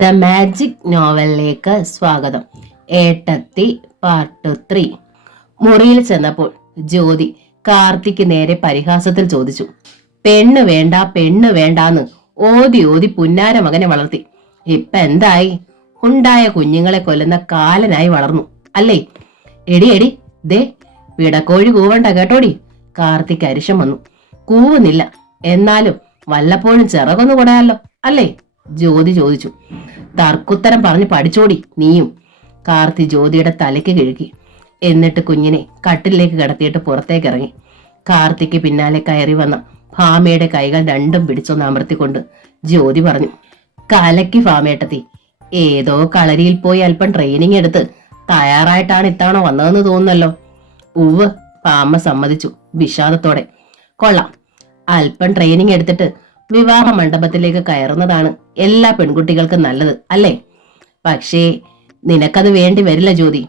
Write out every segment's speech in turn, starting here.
The magic നോവലിലേക്ക് സ്വാഗതം. ഏട്ടത്തി part 3. മുറിയിൽ ചെന്നപ്പോൾ ജ്യോതി കാർത്തിക്ക് നേരെ പരിഹാസത്തിൽ ചോദിച്ചു. പെണ്ണ് വേണ്ട പെണ്ണ് വേണ്ടാന്ന് ഓതി ഓതി പുന്നാര മകനെ വളർത്തി. ഇപ്പൊ എന്തായി? ഉണ്ടായ കുഞ്ഞുങ്ങളെ കൊല്ലുന്ന കാലനായി വളർന്നു അല്ലേ? എടി എടി ദേ പിടക്കോഴി കൂവണ്ട കേട്ടോടി. കാർത്തിക് അരിശം വന്നു. കൂവുന്നില്ല, എന്നാലും വല്ലപ്പോഴും ചിറകൊന്നു കൊടയാലോ അല്ലേ? ജ്യോതി ചോദിച്ചു. തർക്കുത്തരം പറഞ്ഞ് പഠിച്ചോടി നീയും. കാർത്തി ജ്യോതിയുടെ തലയ്ക്ക് കിഴുകി. എന്നിട്ട് കുഞ്ഞിനെ കട്ടിലേക്ക് കിടത്തിയിട്ട് പുറത്തേക്ക് ഇറങ്ങി. കാർത്തിക്ക് പിന്നാലെ കയറി വന്ന ഭാമയുടെ കൈകൾ രണ്ടും പിടിച്ചൊന്ന് അമർത്തിക്കൊണ്ട് ജ്യോതി പറഞ്ഞു. കലക്കി ഭാമേട്ടത്തി. ഏതോ കളരിയിൽ പോയി അല്പം ട്രെയിനിങ് എടുത്ത് തയ്യാറായിട്ടാണ് ഇത്തവണ വന്നതെന്ന് തോന്നുന്നല്ലോ. ഉവ്, ഭാമ സമ്മതിച്ചു വിഷാദത്തോടെ. കൊള്ളാം, അല്പം ട്രെയിനിങ് എടുത്തിട്ട് വിവാഹ മണ്ഡപത്തിലേക്ക് കയറുന്നതാണ് എല്ലാ പെൺകുട്ടികൾക്കും നല്ലത് അല്ലേ? പക്ഷേ നിനക്കത് വേണ്ടി വരില്ല ജ്യോതി.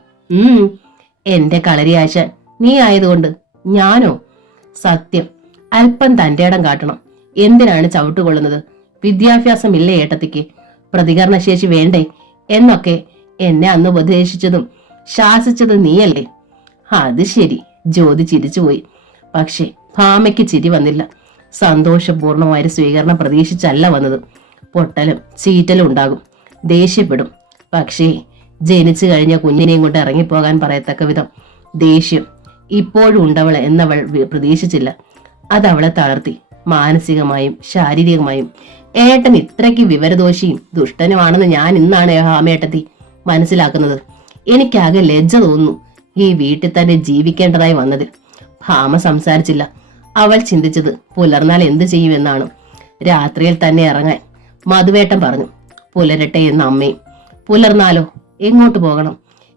എന്റെ കളരി ആശ നീ ആയതുകൊണ്ട്. ഞാനോ? സത്യം, അല്പം തന്റെ ഇടം കാട്ടണം. എന്തിനാണ് ചവിട്ടുകൊള്ളുന്നത്? വിദ്യാഭ്യാസം ഇല്ലേ ഏട്ടത്തിക്ക്? പ്രതികരണശേഷി വേണ്ടേ എന്നൊക്കെ എന്നെ അന്ന് ഉപദേശിച്ചതും ശാസിച്ചതും നീയല്ലേ? അത് ശരി, ജ്യോതി ചിരിച്ചുപോയി. പക്ഷേ ഭാമയ്ക്ക് ചിരി വന്നില്ല. സന്തോഷപൂർണമായ സ്വീകരണം പ്രതീക്ഷിച്ചല്ല വന്നത്. പൊട്ടലും ചീറ്റലും ഉണ്ടാകും, ദേഷ്യപ്പെടും. പക്ഷേ ജനിച്ചു കഴിഞ്ഞ കുഞ്ഞിനെയും കൊണ്ട് ഇറങ്ങിപ്പോകാൻ പറയത്തക്ക വിധം ദേഷ്യം ഇപ്പോഴും ഉണ്ടവൾ എന്നവൾ പ്രതീക്ഷിച്ചില്ല. അതവളെ തളർത്തി, മാനസികമായും ശാരീരികമായും. ഏട്ടൻ ഇത്രയ്ക്ക് വിവരദോഷിയും ദുഷ്ടനുമാണെന്ന് ഞാൻ ഇന്നാണ് ഭാമേട്ടത്തി മനസ്സിലാക്കുന്നത്. എനിക്കാകെ ലജ്ജ തോന്നുന്നു ഈ വീട്ടിൽ തന്നെ ജീവിക്കേണ്ടതായി വന്നതിൽ. ഭാമ സംസാരിച്ചില്ല. അവൾ ചിന്തിച്ചത് പുലർന്നാൽ എന്തു ചെയ്യുമെന്നാണ്. രാത്രിയിൽ തന്നെ ഇറങ്ങാൻ മധുവേട്ടൻ പറഞ്ഞു. പുലരട്ടെ എന്ന അമ്മയും. പുലർന്നാലോ? എങ്ങോട്ട് പോകണം?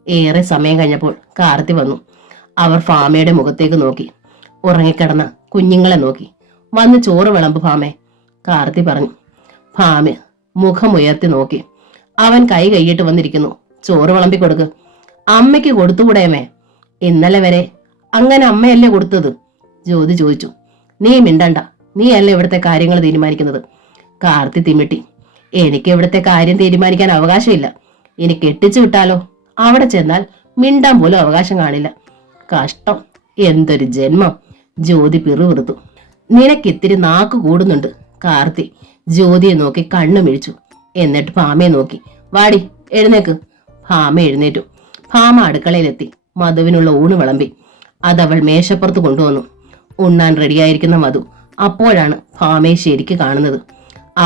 ഏറെ സമയം കഴിഞ്ഞപ്പോൾ കാർത്തി വന്നു. അവർ ഭാമയുടെ മുഖത്തേക്ക് നോക്കി. ഉറങ്ങിക്കിടന്ന കുഞ്ഞുങ്ങളെ നോക്കി. വന്ന് ചോറ് വിളമ്പ് ഭാമേ, കാർത്തി പറഞ്ഞു. ഭാമ മുഖമുയർത്തി നോക്കി. അവൻ കൈ കൈയിട്ട് വന്നിരിക്കുന്നു. ചോറ് വിളമ്പി കൊടുക്ക്. അമ്മയ്ക്ക് കൊടുത്തുകൂടെയമേ? ഇന്നലെ വരെ അങ്ങനെ അമ്മയല്ലേ കൊടുത്തത്? ജ്യോതി ചോദിച്ചു. നീ മിണ്ടണ്ട, നീ അല്ല ഇവിടുത്തെ കാര്യങ്ങൾ തീരുമാനിക്കുന്നത്. കാർത്തി തിമിട്ടി. എനിക്ക് ഇവിടുത്തെ കാര്യം തീരുമാനിക്കാൻ അവകാശമില്ല. ഇനി കെട്ടിച്ചു വിട്ടാലോ? അവിടെ ചെന്നാൽ മിണ്ടാൻ പോലും അവകാശം കാണില്ല. കഷ്ടം, എന്തൊരു ജന്മം. ജ്യോതി പിറുപിറുത്തു. നിനക്കിത്തിരി നാക്ക് കൂടുന്നുണ്ട്. കാർത്തി ജ്യോതിയെ നോക്കി കണ്ണു മിഴിച്ചു. എന്നിട്ട് ഭാമയെ നോക്കി. വാടി, എഴുന്നേക്ക്. ഭാമ എഴുന്നേറ്റു. ഭാമ അടുക്കളയിലെത്തി മധുവിനുള്ള ഊണ് വിളമ്പി. അതവൾ മേശപ്പുറത്ത് കൊണ്ടുവന്നു. ഉണ്ണാൻ റെഡിയായിരിക്കുന്ന മധു അപ്പോഴാണ് ഭാമയെ ശരിക്ക് കാണുന്നത്.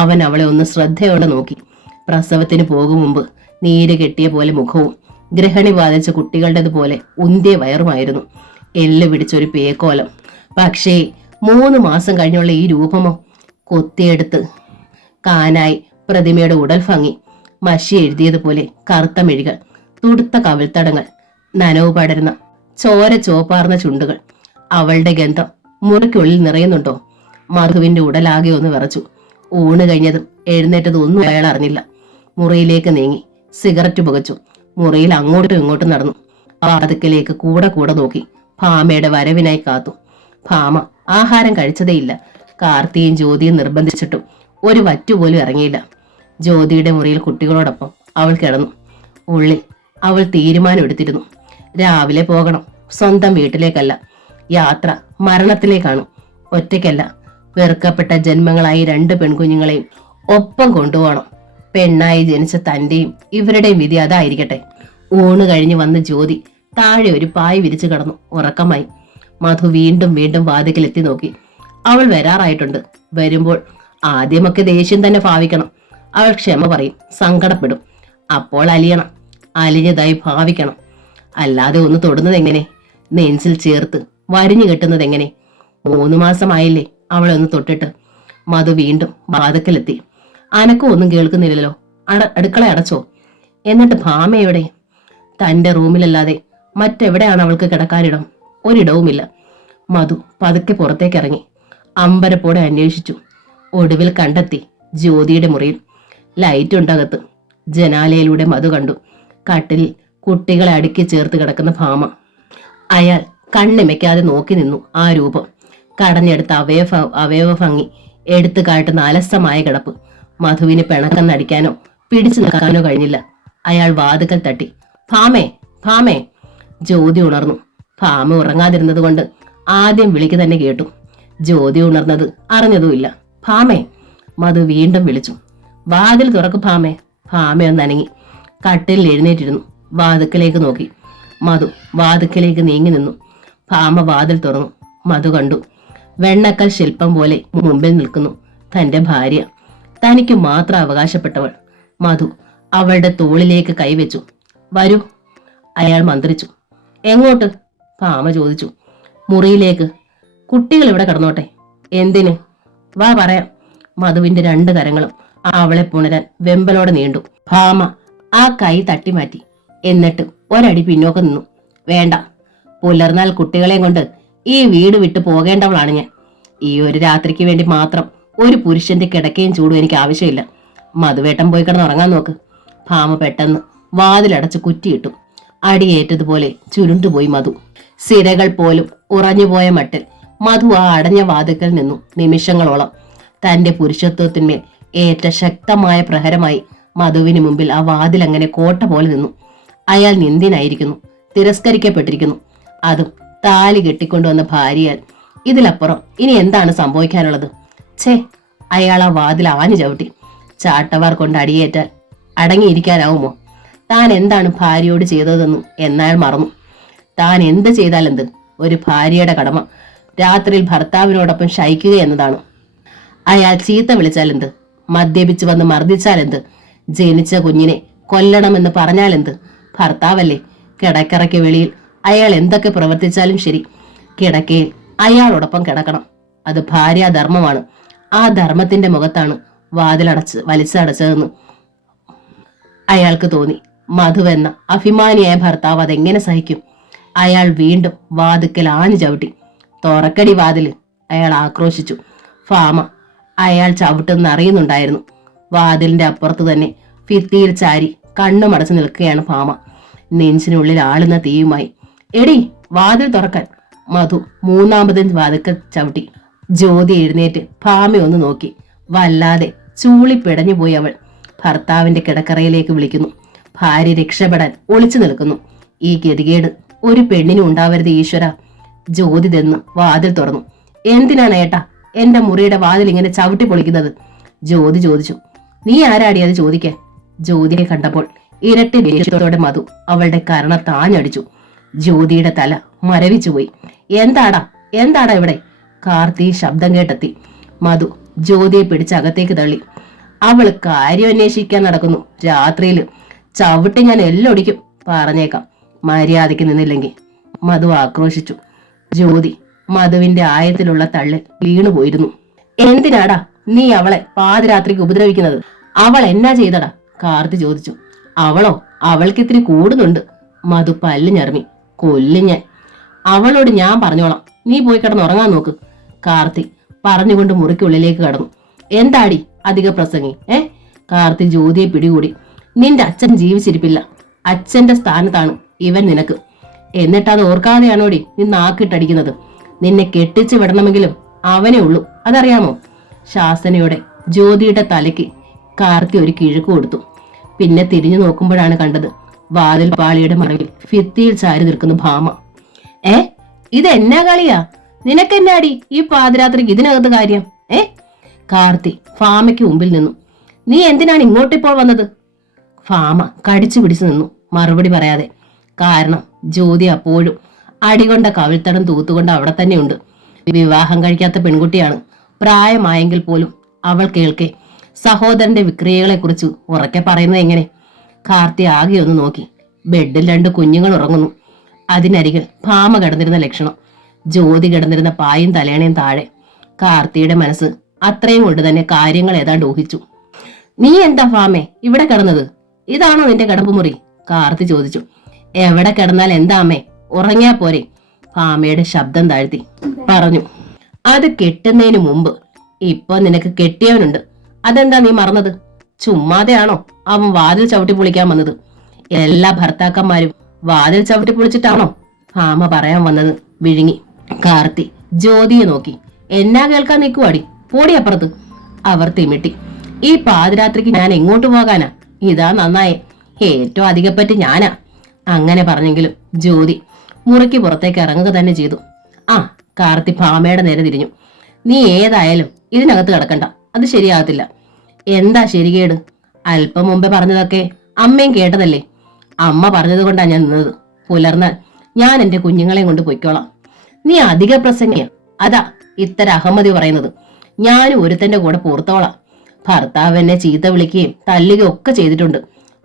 അവൻ അവളെ ഒന്ന് ശ്രദ്ധയോടെ നോക്കി. പ്രസവത്തിന് പോകും മുമ്പ് നീര് കെട്ടിയ പോലെ മുഖവും ഗ്രഹണി ബാധിച്ച കുട്ടികളുടേതുപോലെ ഉന്തിയ വയറുമായിരുന്നു. എല്ല് പിടിച്ചൊരു പേക്കോലം. പക്ഷേ 3 മാസം കഴിഞ്ഞുള്ള ഈ രൂപമോ? കൊത്തിയെടുത്ത് കാനായി പ്രതിമയുടെ ഉടൽ ഭംഗി. മഷി എഴുതിയതുപോലെ കറുത്ത മെഴികൾ, തുടുത്ത കവിൾത്തടങ്ങൾ, നനവ് പടരുന്ന ചോര ചോപ്പാർന്ന ചുണ്ടുകൾ. അവളുടെ ഗന്ധം മുറിക്കുള്ളിൽ നിറയുന്നുണ്ടോ? മധുവിന്റെ ഉടലാകെ ഒന്ന് വിറച്ചു. ഊണ് കഴിഞ്ഞതും എഴുന്നേറ്റത് ഒന്നും അയാൾ അറിഞ്ഞില്ല. മുറിയിലേക്ക് നീങ്ങി സിഗരറ്റ് പുകച്ചു. മുറിയിൽ അങ്ങോട്ടും ഇങ്ങോട്ടും നടന്നു. വാതിക്കലേക്ക് കൂടെ കൂടെ നോക്കി. ഭാമയുടെ വരവിനായി കാത്തു. ഭാമ ആഹാരം കഴിച്ചതേയില്ല. കാർത്തിയും ജ്യോതിയും നിർബന്ധിച്ചിട്ടും ഒരു വറ്റുപോലും ഇറങ്ങിയില്ല. ജ്യോതിയുടെ മുറിയിൽ കുട്ടികളോടൊപ്പം അവൾ കിടന്നു. ഉള്ളിൽ അവൾ തീരുമാനം എടുത്തിരുന്നു. രാവിലെ പോകണം. സ്വന്തം വീട്ടിലേക്കല്ല, യാത്ര മരണത്തിലേക്കാണ്. ഒറ്റയ്ക്കല്ല, വെറുക്കപ്പെട്ട ജന്മങ്ങളായി 2 പെൺകുഞ്ഞുങ്ങളെയും ഒപ്പം കൊണ്ടുപോകണം. പെണ്ണായി ജനിച്ച തന്റെയും ഇവരുടെയും വിധി അതായിരിക്കട്ടെ. ഊണ് കഴിഞ്ഞ് വന്ന് ജ്യോതി താഴെ ഒരു പായ് വിരിച്ചു കിടന്നു ഉറക്കമായി. മധു വീണ്ടും വീണ്ടും വാതിക്കലെത്തി നോക്കി. അവൾ വരാറായിട്ടുണ്ട്. വരുമ്പോൾ ആദ്യമൊക്കെ ദേഷ്യം തന്നെ ഭാവിക്കണം. അവൾ ക്ഷമ പറയും, സങ്കടപ്പെടും. അപ്പോൾ അലിയണം. അലിഞ്ഞതായി ഭാവിക്കണം. അല്ലാതെ ഒന്ന് തൊടുന്നത് എങ്ങനെ? നെഞ്ചിൽ ചേർത്ത് വരിഞ്ഞു കെട്ടുന്നത് എങ്ങനെ? 3 മാസമായില്ലേ അവളെ ഒന്ന് തൊട്ടിട്ട്. മധു വീണ്ടും വാതിക്കലെത്തി. അനക്കും ഒന്നും കേൾക്കുന്നില്ലല്ലോ. അടുക്കള അടച്ചോ? എന്നിട്ട് ഭാമ എവിടെ? തന്റെ റൂമിലല്ലാതെ മറ്റെവിടെയാണ് അവൾക്ക് കിടക്കാനിടം? ഒരിടവുമില്ല. മധു പതുക്കെ പുറത്തേക്ക് ഇറങ്ങി. അമ്പരപ്പോടെ അന്വേഷിച്ചു. ഒടുവിൽ കണ്ടെത്തി ജ്യോതിയുടെ മുറിയിൽ. ലൈറ്റ് ഉണ്ടകത്ത്. ജനാലയിലൂടെ മധു കണ്ടു. കട്ടിലിൽ കുട്ടികളെ അടുക്കി ചേർത്ത് കിടക്കുന്ന ഭാമ. അയാൾ കണ്ണിമയ്ക്കാതെ നോക്കി നിന്നു. ആ രൂപം കടഞ്ഞെടുത്ത അവയവ ഭംഗി എടുത്തു കാട്ടുന്ന അലസമായ കിടപ്പ്. മധുവിന് പിണക്കം നടിക്കാനോ പിടിച്ചു നിൽക്കാനോ കഴിഞ്ഞില്ല. അയാൾ വാതുക്കൽ തട്ടി. ഭാമേ, ഭാമേ. ജ്യോതി ഉണർന്നു. ഭാമ ഉറങ്ങാതിരുന്നത് കൊണ്ട് ആദ്യം വിളിക്ക് തന്നെ കേട്ടു. ജ്യോതി ഉണർന്നത് അറിഞ്ഞതുമില്ല. ഭാമേ. മധു വീണ്ടും വിളിച്ചു. വാതിൽ തുറക്കു ഭാമേ. ഭാമയൊന്ന് അനങ്ങി കട്ടിലിൽ എഴുന്നേറ്റിരുന്നു. വാതുക്കലേക്ക് നോക്കി. മധു വാതുക്കലേക്ക് നീങ്ങി നിന്നു. ഭാമ വാതിൽ തുറന്നു. മധു കണ്ടു. വെണ്ണക്കൽ ശില്പം പോലെ മുമ്പിൽ നിൽക്കുന്നു തന്റെ ഭാര്യ, തനിക്ക് മാത്രം അവകാശപ്പെട്ടവൾ. മധു അവളുടെ തോളിലേക്ക് കൈവച്ചു. വരൂ, അയാൾ മന്ത്രിച്ചു. എങ്ങോട്ട്? ഭാമ ചോദിച്ചു. മുറിയിലേക്ക്. കുട്ടികൾ ഇവിടെ കിടന്നോട്ടെ. എന്തിന്? വാ പറയാം. മധുവിന്റെ 2 കരങ്ങളും അവളെ പുണരാൻ വെമ്പലോടെ നീണ്ടു. ഭാമ ആ കൈ തട്ടിമാറ്റി. എന്നിട്ട് ഒരടി പിന്നോക്കം നിന്നു. വേണ്ട, പുലർന്നാൽ കുട്ടികളെയും കൊണ്ട് ഈ വീട് വിട്ടു പോകേണ്ടവളാണ് ഞാൻ. ഈ ഒരു രാത്രിക്ക് വേണ്ടി മാത്രം ഒരു പുരുഷന്റെ കിടക്കയും ചൂടും എനിക്ക് ആവശ്യമില്ല. മധുവേട്ടൻ പോയി കിടന്നുറങ്ങാൻ നോക്ക്. ഭാമ പെട്ടെന്ന് വാതിലടച്ച് കുറ്റിയിട്ടു. അടിയേറ്റതുപോലെ ചുരുണ്ടുപോയി മധു. സിരകൾ പോലും ഉറഞ്ഞുപോയ മട്ടിൽ മധു ആ അടഞ്ഞ വാതിക്കൽ നിന്നു നിമിഷങ്ങളോളം. തന്റെ പുരുഷത്വത്തിന്മേൽ ഏറ്റ ശക്തമായ പ്രഹരമായി മധുവിന് മുമ്പിൽ ആ വാതിൽ അങ്ങനെ കോട്ട പോലെ നിന്നു. അയാൾ നിന്ദ്യനായിരിക്കുന്നു, തിരസ്കരിക്കപ്പെട്ടിരിക്കുന്നു. അതും താലി കെട്ടിക്കൊണ്ടുവന്ന ഭാര്യയാൽ. ഇതിലപ്പുറം ഇനി എന്താണ് സംഭവിക്കാനുള്ളത്? ഛേ! അയാൾ ആ വാതിൽ ആഞ്ഞു ചവിട്ടി. ചാട്ടവാർ കൊണ്ട് അടിയേറ്റാൽ അടങ്ങിയിരിക്കാനാവുമോ? താൻ എന്താണ് ഭാര്യയോട് ചെയ്തതെന്നും എന്നാൽ മറന്നു. താൻ എന്ത് ചെയ്താലെന്ത്? ഒരു ഭാര്യയുടെ കടമ രാത്രിയിൽ ഭർത്താവിനോടൊപ്പം ശയിക്കുക എന്നതാണ്. അയാൾ ചീത്ത വിളിച്ചാലെന്ത്? മദ്യപിച്ചു വന്ന് മർദ്ദിച്ചാലെന്ത്? ജനിച്ച കുഞ്ഞിനെ കൊല്ലണമെന്ന് പറഞ്ഞാലെന്ത്? ഭർത്താവല്ലേ. കിടക്കറയ്ക്ക് വെളിയിൽ അയാൾ എന്തൊക്കെ പ്രവർത്തിച്ചാലും ശരി, കിടക്കയിൽ അയാളോടൊപ്പം കിടക്കണം. അത് ഭാര്യാധർമ്മമാണ്. ആ ധർമ്മത്തിന്റെ മുഖത്താണ് വലിച്ചടച്ചതെന്ന് അയാൾക്ക് തോന്നി. മധുവെന്ന അഭിമാനിയായ ഭർത്താവ് അതെങ്ങനെ സഹിക്കും? അയാൾ വീണ്ടും വാതുക്കൽ ആഞ്ഞു ചവിട്ടി. തുറക്കടി വാതില്, അയാൾ ആക്രോശിച്ചു. ഭാമ അയാൾ ചവിട്ടെന്ന് അറിയുന്നുണ്ടായിരുന്നു. വാതിലിന്റെ അപ്പുറത്ത് തന്നെ ഭിത്തിയിൽ ചാരി കണ്ണുമടച്ചു നിൽക്കുകയാണ് ഭാമ, നെഞ്ചിനുള്ളിൽ ആളുന്ന തീയുമായി. എടി, വാതിൽ തുറക്കാൻ. മധു 3ാമതും വാതിക്കൽ ചവിട്ടി. ജ്യോതി എഴുന്നേറ്റ് ഭാമയൊന്ന് നോക്കി. വല്ലാതെ ചൂളിപ്പിടഞ്ഞു പോയി അവൾ. ഭർത്താവിന്റെ കിടക്കറയിലേക്ക് വിളിക്കുന്നു. ഭാര്യ രക്ഷപ്പെടാൻ ഒളിച്ചു നിൽക്കുന്നു. ഈ ഗതികേട് ഒരു പെണ്ണിനും ഉണ്ടാവരുത് ഈശ്വര. ജ്യോതി തെന്ന് വാതിൽ തുറന്നു. എന്തിനാണ് ഏട്ടാ എന്റെ മുറിയുടെ വാതിൽ ഇങ്ങനെ ചവിട്ടി പൊളിക്കുന്നത്? ജ്യോതി ചോദിച്ചു. നീ ആരാടി അത് ചോദിക്കാൻ? ജ്യോതിയെ കണ്ടപ്പോൾ ഇരട്ടി ദേഷ്യത്തോടെ മധു അവളുടെ കരണ താഞ്ഞടിച്ചു. ജ്യോതിയുടെ തല മരവിച്ചുപോയി. എന്താടാ എന്താടാ ഇവിടെ? കാർത്തി ശബ്ദം കേട്ടെത്തി. മധു ജ്യോതിയെ പിടിച്ച് അകത്തേക്ക് തള്ളി. അവള് കാര്യം അന്വേഷിക്കാൻ നടക്കുന്നു. രാത്രിയിൽ ചവിട്ടി ഞാൻ എല്ലൊടിക്കും, പറഞ്ഞേക്കാം, മര്യാദയ്ക്ക് നിന്നില്ലെങ്കിൽ. മധു ആക്രോശിച്ചു. ജ്യോതി മധുവിന്റെ ആയത്തിലുള്ള തള്ളിൽ വീണുപോയിരുന്നു. എന്തിനാടാ നീ അവളെ പാതിരാത്രിക്ക് ഉപദ്രവിക്കുന്നത്? അവൾ എന്നാ ചെയ്തടാ? കാർത്തി ചോദിച്ചു. അവളോ? അവൾക്ക് ഇത്തിരി കൂടുന്നുണ്ട്. മധു പല്ല് ഞെറങ്ങി. കൊല്ലും ഞാൻ. അവളോട് ഞാൻ പറഞ്ഞോളാം, നീ പോയി കിടന്നുറങ്ങാൻ നോക്ക്. കാർത്തി പറഞ്ഞുകൊണ്ട് മുറിക്കുള്ളിലേക്ക് കടന്നു. എന്താടി അധിക പ്രസംഗി? കാർത്തി ജ്യോതിയെ പിടികൂടി. നിന്റെ അച്ഛൻ ജീവിച്ചിരിപ്പില്ല. അച്ഛന്റെ സ്ഥാനത്താണ് ഇവൻ നിനക്ക്. എന്നിട്ട് അത് ഓർക്കാതെയാണോടി നീ നാക്കിട്ടടിക്കുന്നത്? നിന്നെ കെട്ടിച്ചു വിടണമെങ്കിലും അവനേ ഉള്ളൂ, അതറിയാമോ? ശാസനയോടെ ജ്യോതിയുടെ തലയ്ക്ക് കാർത്തി ഒരു കിഴക്ക് കൊടുത്തു. പിന്നെ തിരിഞ്ഞു നോക്കുമ്പോഴാണ് കണ്ടത് വാതിൽ പാളിയുടെ മറവിൽ ഭിത്തിയിൽ ചാരി നിൽക്കുന്ന ഭാമ. ഇത് എന്നാ കളിയാ? നിനക്കെന്നാടി ഈ പാതിരാത്രിക്ക് ഇതിനകത്ത് കാര്യം? കാർത്തി ഭാമയ്ക്ക് മുമ്പിൽ നിന്നു. നീ എന്തിനാണ് ഇങ്ങോട്ടിപ്പോൾ വന്നത്? ഭാമ കടിച്ചു പിടിച്ചു നിന്നു, മറുപടി പറയാതെ. കാരണം ജ്യോതി അപ്പോഴും അടികൊണ്ട കവിൾത്തടം തൂത്തുകൊണ്ട് അവിടെ തന്നെയുണ്ട്. വിവാഹം കഴിക്കാത്ത പെൺകുട്ടിയാണ്. പ്രായമായെങ്കിൽ പോലും അവൾ കേൾക്കെ സഹോദരന്റെ വിക്രിയകളെക്കുറിച്ച് ഉറക്കെ പറയുന്നത് എങ്ങനെ? കാർത്തി ആകെ ഒന്ന് നോക്കി. ബെഡിൽ 2 കുഞ്ഞുങ്ങൾ ഉറങ്ങുന്നു. അതിനരികിൽ ഭാമ കിടന്നിരുന്ന ലക്ഷണം. ജ്യോതി കിടന്നിരുന്ന പായും തലേണയും താഴെ. കാർത്തിയുടെ മനസ്സ് അത്രയും കൊണ്ട് തന്നെ കാര്യങ്ങൾ ഏതാണ്ട് ഊഹിച്ചു. നീ എന്താ ഭാമേ ഇവിടെ കിടന്നത്? ഇതാണോ നിന്റെ കിടപ്പുമുറി? കാർത്തി ചോദിച്ചു. എവിടെ കിടന്നാൽ എന്താ അമ്മേ, ഉറങ്ങിയാ പോരെ? ഭാമയുടെ ശബ്ദം താഴ്ത്തി പറഞ്ഞു. അത് കെട്ടുന്നതിന് മുമ്പ്. ഇപ്പൊ നിനക്ക് കെട്ടിയവനുണ്ട്, അതെന്താ നീ മറന്നത്? ചുമ്മാതെയാണോ അവൻ വാതിൽ ചവിട്ടി പൊളിക്കാൻ വന്നത്? എല്ലാ ഭർത്താക്കന്മാരും വാതിൽ ചവിട്ടി പൊളിച്ചിട്ടാണോ ഭാമ പറയാൻ വന്നത്? വിഴുങ്ങി. കാർത്തി ജ്യോതിയെ നോക്കി. എന്നാ കേൾക്കാൻ നിൽക്കുവാടി, പോടി അപ്പുറത്ത്. അവർ തിമിട്ടി. ഈ പാതിരാത്രിക്ക് ഞാൻ എങ്ങോട്ട് പോകാനാ? ഇതാ നന്നായി, ഏറ്റവും അധികപ്പറ്റി ഞാനാ. അങ്ങനെ പറഞ്ഞെങ്കിലും ജ്യോതി മുറിക്ക് പുറത്തേക്ക് ഇറങ്ങുക തന്നെ ചെയ്തു. ആ, കാർത്തി ഭാമയുടെ നേരെ തിരിഞ്ഞു. നീ ഏതായാലും ഇതിനകത്ത് കിടക്കണ്ട, അത് ശരിയാകത്തില്ല. എന്താ ശരികേട്? അല്പം മുമ്പേ പറഞ്ഞതൊക്കെ അമ്മയും കേട്ടതല്ലേ? അമ്മ പറഞ്ഞത് കൊണ്ടാ ഞാൻ നിന്നത്. പുലർന്നാൽ ഞാൻ എന്റെ കുഞ്ഞുങ്ങളെയും കൊണ്ട് പൊയ്ക്കോളാം. നീ അധിക പ്രസംഗിയ, അതാ ഇത്തരം അഹമ്മതി പറയുന്നത്. ഞാനും ഒരുത്തന്റെ കൂടെ പുറത്തോളാം. ഭർത്താവ് എന്നെ ചീത്ത വിളിക്കുകയും തല്ലുകയും ഒക്കെ ചെയ്തിട്ടുണ്ട്,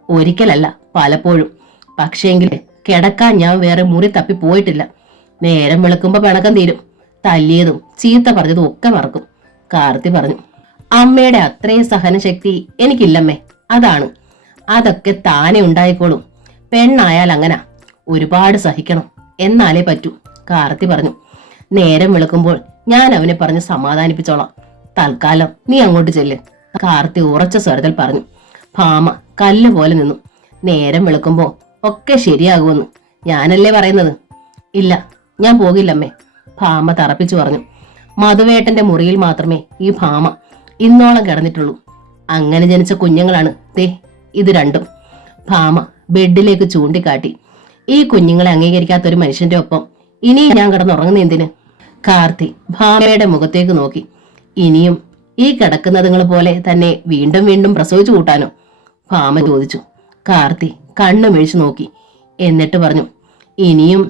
ഒരിക്കലല്ല പലപ്പോഴും. പക്ഷേങ്കിൽ കിടക്കാൻ ഞാൻ വേറെ മുറി തപ്പി പോയിട്ടില്ല. നേരം വെളുക്കുമ്പോ പിണക്കം തീരും. തല്ലിയതും ചീത്ത പറഞ്ഞതും ഒക്കെ മറക്കും. കാർത്തി പറഞ്ഞു. അമ്മയുടെ അത്രയും സഹനശക്തി എനിക്കില്ലമ്മേ, അതാണ്. അതൊക്കെ താനെ ഉണ്ടായിക്കോളും. പെണ്ണായാൽ അങ്ങനെ ഒരുപാട് സഹിക്കണം, എന്നാലേ പറ്റൂ. കാർത്തി പറഞ്ഞു. നേരം വെളുക്കുമ്പോൾ ഞാൻ അവനെ പറഞ്ഞ് സമാധാനിപ്പിച്ചോളാം. തൽക്കാലം നീ അങ്ങോട്ട് ചെല്ല്. കാർത്തി ഉറച്ച സ്വരത്തിൽ പറഞ്ഞു. ഭാമ കല്ല് പോലെ നിന്നു. നേരം വെളുക്കുമ്പോ ഒക്കെ ശരിയാകുമെന്ന് ഞാനല്ലേ പറയുന്നത്? ഇല്ല, ഞാൻ പോകില്ലമ്മേ, ഭാമ തറപ്പിച്ചു പറഞ്ഞു. മധുവേട്ടന്റെ മുറിയിൽ മാത്രമേ ഈ ഭാമ ഇന്നോളം കിടന്നിട്ടുള്ളൂ. അങ്ങനെ ജനിച്ച കുഞ്ഞുങ്ങളാണ് ദേ ഇത് രണ്ടും. ഭാമ ബെഡിലേക്ക് ചൂണ്ടിക്കാട്ടി. ഈ കുഞ്ഞുങ്ങളെ അംഗീകരിക്കാത്ത ഒരു മനുഷ്യന്റെ ഒപ്പം ഇനി ഞാൻ കിടന്നുറങ്ങുന്ന എന്തിന്? കാർത്തി ഭാമയുടെ മുഖത്തേക്ക് നോക്കി. ഇനിയും ഈ കിടക്കുന്നതുങ്ങൾ പോലെ തന്നെ വീണ്ടും വീണ്ടും പ്രസവിച്ചു കൂട്ടാനോ? ഭാമ ചോദിച്ചു. കാർത്തി കണ്ണു മിഴിച്ചു നോക്കി. എന്നിട്ട് പറഞ്ഞു. ഇനിയും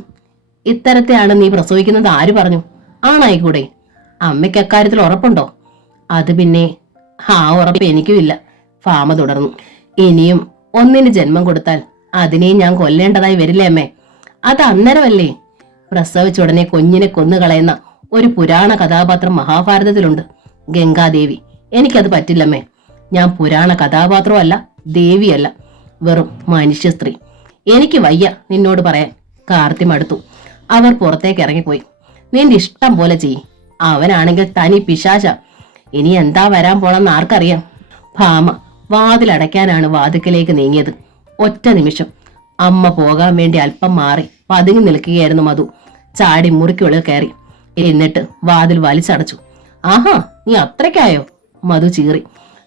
ഇത്തരത്തെയാണ് നീ പ്രസവിക്കുന്നത് ആര് പറഞ്ഞു? ആണായിക്കൂടെ? അമ്മയ്ക്ക് അക്കാര്യത്തിൽ ഉറപ്പുണ്ടോ? അത് പിന്നെ ആ ഉറപ്പ് എനിക്കുമില്ല, ഭാമ തുടർന്നു. ഇനിയും ഒന്നിന് ജന്മം കൊടുത്താൽ അതിനെ ഞാൻ കൊല്ലേണ്ടതായി വരില്ലേ അമ്മേ? അത് അന്നേരമല്ലേ? പ്രസവിച്ചുടനെ കുഞ്ഞിനെ കൊന്നുകളയുന്ന ഒരു പുരാണ കഥാപാത്രം മഹാഭാരതത്തിലുണ്ട്, ഗംഗാദേവി. എനിക്കത് പറ്റില്ലമ്മേ. ഞാൻ പുരാണ കഥാപാത്രമല്ല, ദേവിയല്ല, വെറും മനുഷ്യ സ്ത്രീ. എനിക്ക് വയ്യ നിന്നോട് പറയാൻ. കാർത്തി മടുത്തു. അവർ പുറത്തേക്ക് ഇറങ്ങിപ്പോയി. നിന്റെ ഇഷ്ടം പോലെ ചെയ്യ്. അവനാണെങ്കിൽ തനി പിശാച. ഇനി എന്താ വരാൻ പോണെന്ന് ആർക്കറിയാം? ഭാമ വാതിലടയ്ക്കാനാണ് വാതിക്കലേക്ക് നീങ്ങിയത്. ഒറ്റ നിമിഷം അമ്മ പോകാൻ വേണ്ടി അല്പം മാറി പതുങ്ങി നിൽക്കുകയായിരുന്നു മധു. ചാടി മുറിക്കുള്ളിൽ കയറി. എന്നിട്ട് വാതിൽ വലിച്ചടച്ചു. ആഹാ, നീ അത്രയ്ക്കായോ? മധു ചീറി.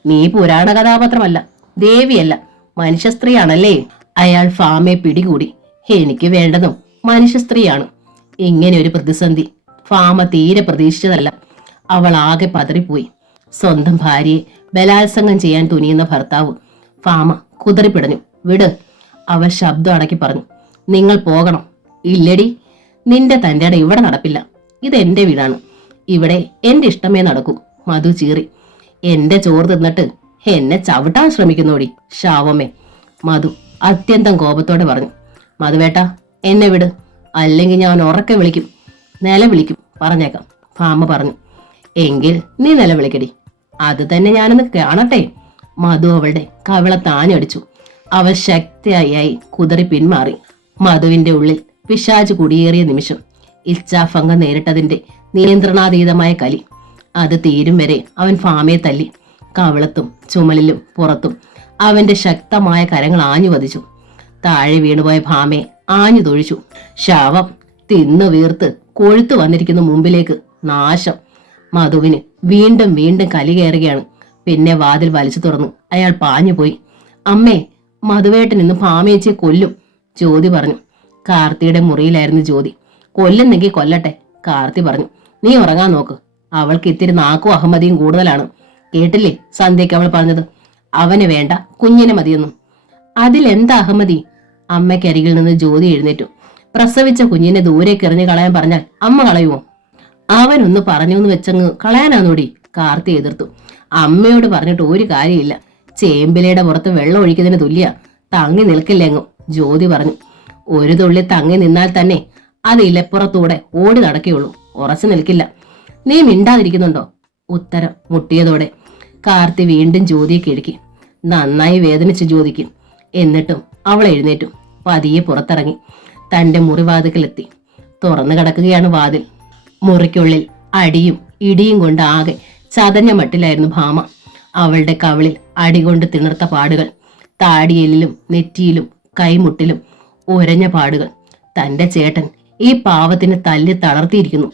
നീ പുരാണ കഥാപാത്രമല്ല, ദേവിയല്ല, മനുഷ്യ സ്ത്രീയാണല്ലേ? അയാൾ ഭാമയെ പിടികൂടി. എനിക്ക് വേണ്ടതും മനുഷ്യ സ്ത്രീയാണ്. ഇങ്ങനെ ഒരു പ്രതിസന്ധി ഭാമ തീരെ പ്രതീക്ഷിച്ചതല്ല. അവൾ ആകെ പതറിപ്പോയി. സ്വന്തം ഭാര്യയെ ബലാത്സംഗം ചെയ്യാൻ തുനിയുന്ന ഭർത്താവ്. ഭാമ കുതറിപ്പിടഞ്ഞു. വിട്, അവൾ ശബ്ദം അടക്കി പറഞ്ഞു. നിങ്ങൾ പോകണം. ഇല്ലടി, നിന്റെ തന്റെ ഇട ഇവിടെ നടപ്പില്ല. ഇത് എന്റെ വീടാണ്. ഇവിടെ എന്റെ ഇഷ്ടമേ നടക്കൂ. മധു ചീറി. എന്റെ ചോറ് തിന്നിട്ട് എന്നെ ചവിട്ടാൻ ശ്രമിക്കുന്നോടി ശാവമേ, മധു അത്യന്തം കോപത്തോടെ പറഞ്ഞു. മധുവേട്ട, എന്നെ വിട്, അല്ലെങ്കിൽ ഞാൻ ഉറക്കെ വിളിക്കും, നിലവിളിക്കും, പറഞ്ഞേക്കാം, ഭാമ പറഞ്ഞു. എങ്കിൽ നീ നിലവിളിക്കടി, അത് തന്നെ ഞാനൊന്ന് കാണട്ടെ. മധു അവളുടെ കവിളത്താഞ്ഞടിച്ചു. അവൾ ശക്തിയായി കുതറി പിന്മാറി. മധുവിന്റെ ഉള്ളിൽ പിശാച് കുടിയേറിയ നിമിഷം. ഇച്ഛാഭംഗം നേരിട്ടതിന്റെ നിയന്ത്രണാതീതമായ കലി. അത് തീരും വരെ അവൻ ഭാമയെ തല്ലി. കവിളത്തും ചുമലിലും പുറത്തും അവന്റെ ശക്തമായ കരങ്ങൾ ആഞ്ഞു വധിച്ചു. താഴെ വീണുപോയ ഭാമയെ ആഞ്ഞു തൊഴിച്ചു. ശവം തിന്നു വീർത്ത് കൊഴുത്തു വന്നിരിക്കുന്ന മുമ്പിലേക്ക്. നാശം. മധുവിന് വീണ്ടും വീണ്ടും കലി കയറുകയാണ്. പിന്നെ വാതിൽ വലിച്ചു തുറന്നു അയാൾ പാഞ്ഞുപോയി. അമ്മേ, മധുവേട്ടൻ ഇന്ന് ഭാമയേച്ചിയെ കൊല്ലും, ജ്യോതി പറഞ്ഞു. കാർത്തിയുടെ മുറിയിലായിരുന്നു ജ്യോതി. കൊല്ലുന്നെങ്കിൽ കൊല്ലട്ടെ, കാർത്തി പറഞ്ഞു. നീ ഉറങ്ങാൻ നോക്ക്. അവൾക്ക് ഇത്തിരി നാക്കും അഹമ്മതിയും കൂടുതലാണ്. കേട്ടില്ലേ സന്ധ്യയ്ക്ക് അവൾ പറഞ്ഞത്? അവന് വേണ്ട, കുഞ്ഞിനെ മതിയെന്നും. അതിലെന്താ അഹമ്മതി? അമ്മയ്ക്കരികിൽ നിന്ന് ജ്യോതി എഴുന്നേറ്റു. പ്രസവിച്ച കുഞ്ഞിനെ ദൂരേക്ക് എറിഞ്ഞു കളയാൻ പറഞ്ഞാൽ അമ്മ കളയുമോ? അവനൊന്ന് പറഞ്ഞൊന്ന് വെച്ചങ്ങ് കളയാനാന്നോടി, കാർത്തി എതിർത്തു. അമ്മയോട് പറഞ്ഞിട്ട് ഒരു കാര്യമില്ല. ചേമ്പിലയുടെ പുറത്ത് വെള്ളം ഒഴിക്കുന്നതിന് തുല്യ. തങ്ങി നിൽക്കില്ലെങ്ങും, ജ്യോതി പറഞ്ഞു. ഒരു തുള്ളി തങ്ങി നിന്നാൽ തന്നെ അത് ഇലപ്പുറത്തൂടെ ഓടി നടക്കുകയുള്ളൂ, ഉറച്ചു നിൽക്കില്ല. നീ മിണ്ടാതിരിക്കുന്നുണ്ടോ? ഉത്തരം മുട്ടിയതോടെ കാർത്തി വീണ്ടും ജ്യോതിയെ കിഴക്കി. നന്നായി വേദനിച്ച് ജ്യോതിക്ക്. എന്നിട്ടും അവൾ എഴുന്നേറ്റു. പതിയെ പുറത്തിറങ്ങി തന്റെ മുറിവാതിക്കലെത്തി. തുറന്നു കിടക്കുകയാണ് വാതിൽ. മുറിക്കുള്ളിൽ അടിയും ഇടിയും കൊണ്ട് ആകെ ചതഞ്ഞ മട്ടിലായിരുന്നു ഭാമ. അവളുടെ കവിളിൽ അടികൊണ്ട് തിണർത്ത പാടുകൾ. താടിയെല്ലിലും നെറ്റിയിലും കൈമുട്ടിലും ഉരഞ്ഞ പാടുകൾ. തന്റെ ചേട്ടൻ ഈ പാവത്തിന് തല്ലി തളർത്തിയിരിക്കുന്നു.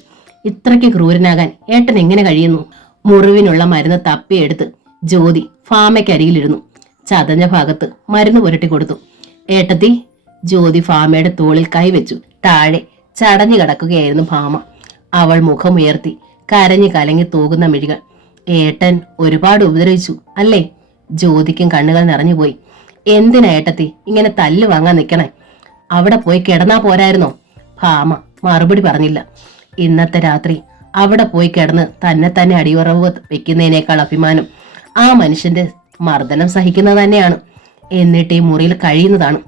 ഇത്രയ്ക്ക് ക്രൂരനാകാൻ ഏട്ടൻ എങ്ങനെ കഴിയുന്നു? മുറിവിനുള്ള മരുന്ന് തപ്പിയെടുത്ത് ജ്യോതി ഭാമയ്ക്കരികിലിരുന്നു. ചതഞ്ഞ ഭാഗത്ത് മരുന്ന് പുരട്ടി കൊടുത്തു. ഏട്ടത്തി. ജ്യോതി ഭാമയുടെ തോളിൽ കൈവച്ചു. താഴെ ചടഞ്ഞു കിടക്കുകയായിരുന്നു ഭാമ. അവൾ മുഖമുയർത്തി കരഞ്ഞു കലങ്ങി തൂകുന്ന മിഴികൾ. ഏട്ടൻ ഒരുപാട് ഉപദ്രവിച്ചു അല്ലേ? ജ്യോതിക്കും കണ്ണുകൾ നിറഞ്ഞുപോയി. എന്തിനാ ഏട്ടത്തി ഇങ്ങനെ തല്ല് വാങ്ങാൻ നിൽക്കണേ? അവിടെ പോയി കിടന്നാ പോരായിരുന്നോ? ഭാമ മറുപടി പറഞ്ഞില്ല. ഇന്നത്തെ രാത്രി അവിടെ പോയി കിടന്ന് തന്നെ അടിയുറവ് വെക്കുന്നതിനേക്കാൾ അഭിമാനം ആ മനുഷ്യന്റെ മർദ്ദനം സഹിക്കുന്നത് തന്നെയാണ്. എന്നിട്ട് ഈ മുറിയിൽ കഴിയുന്നതാണ്.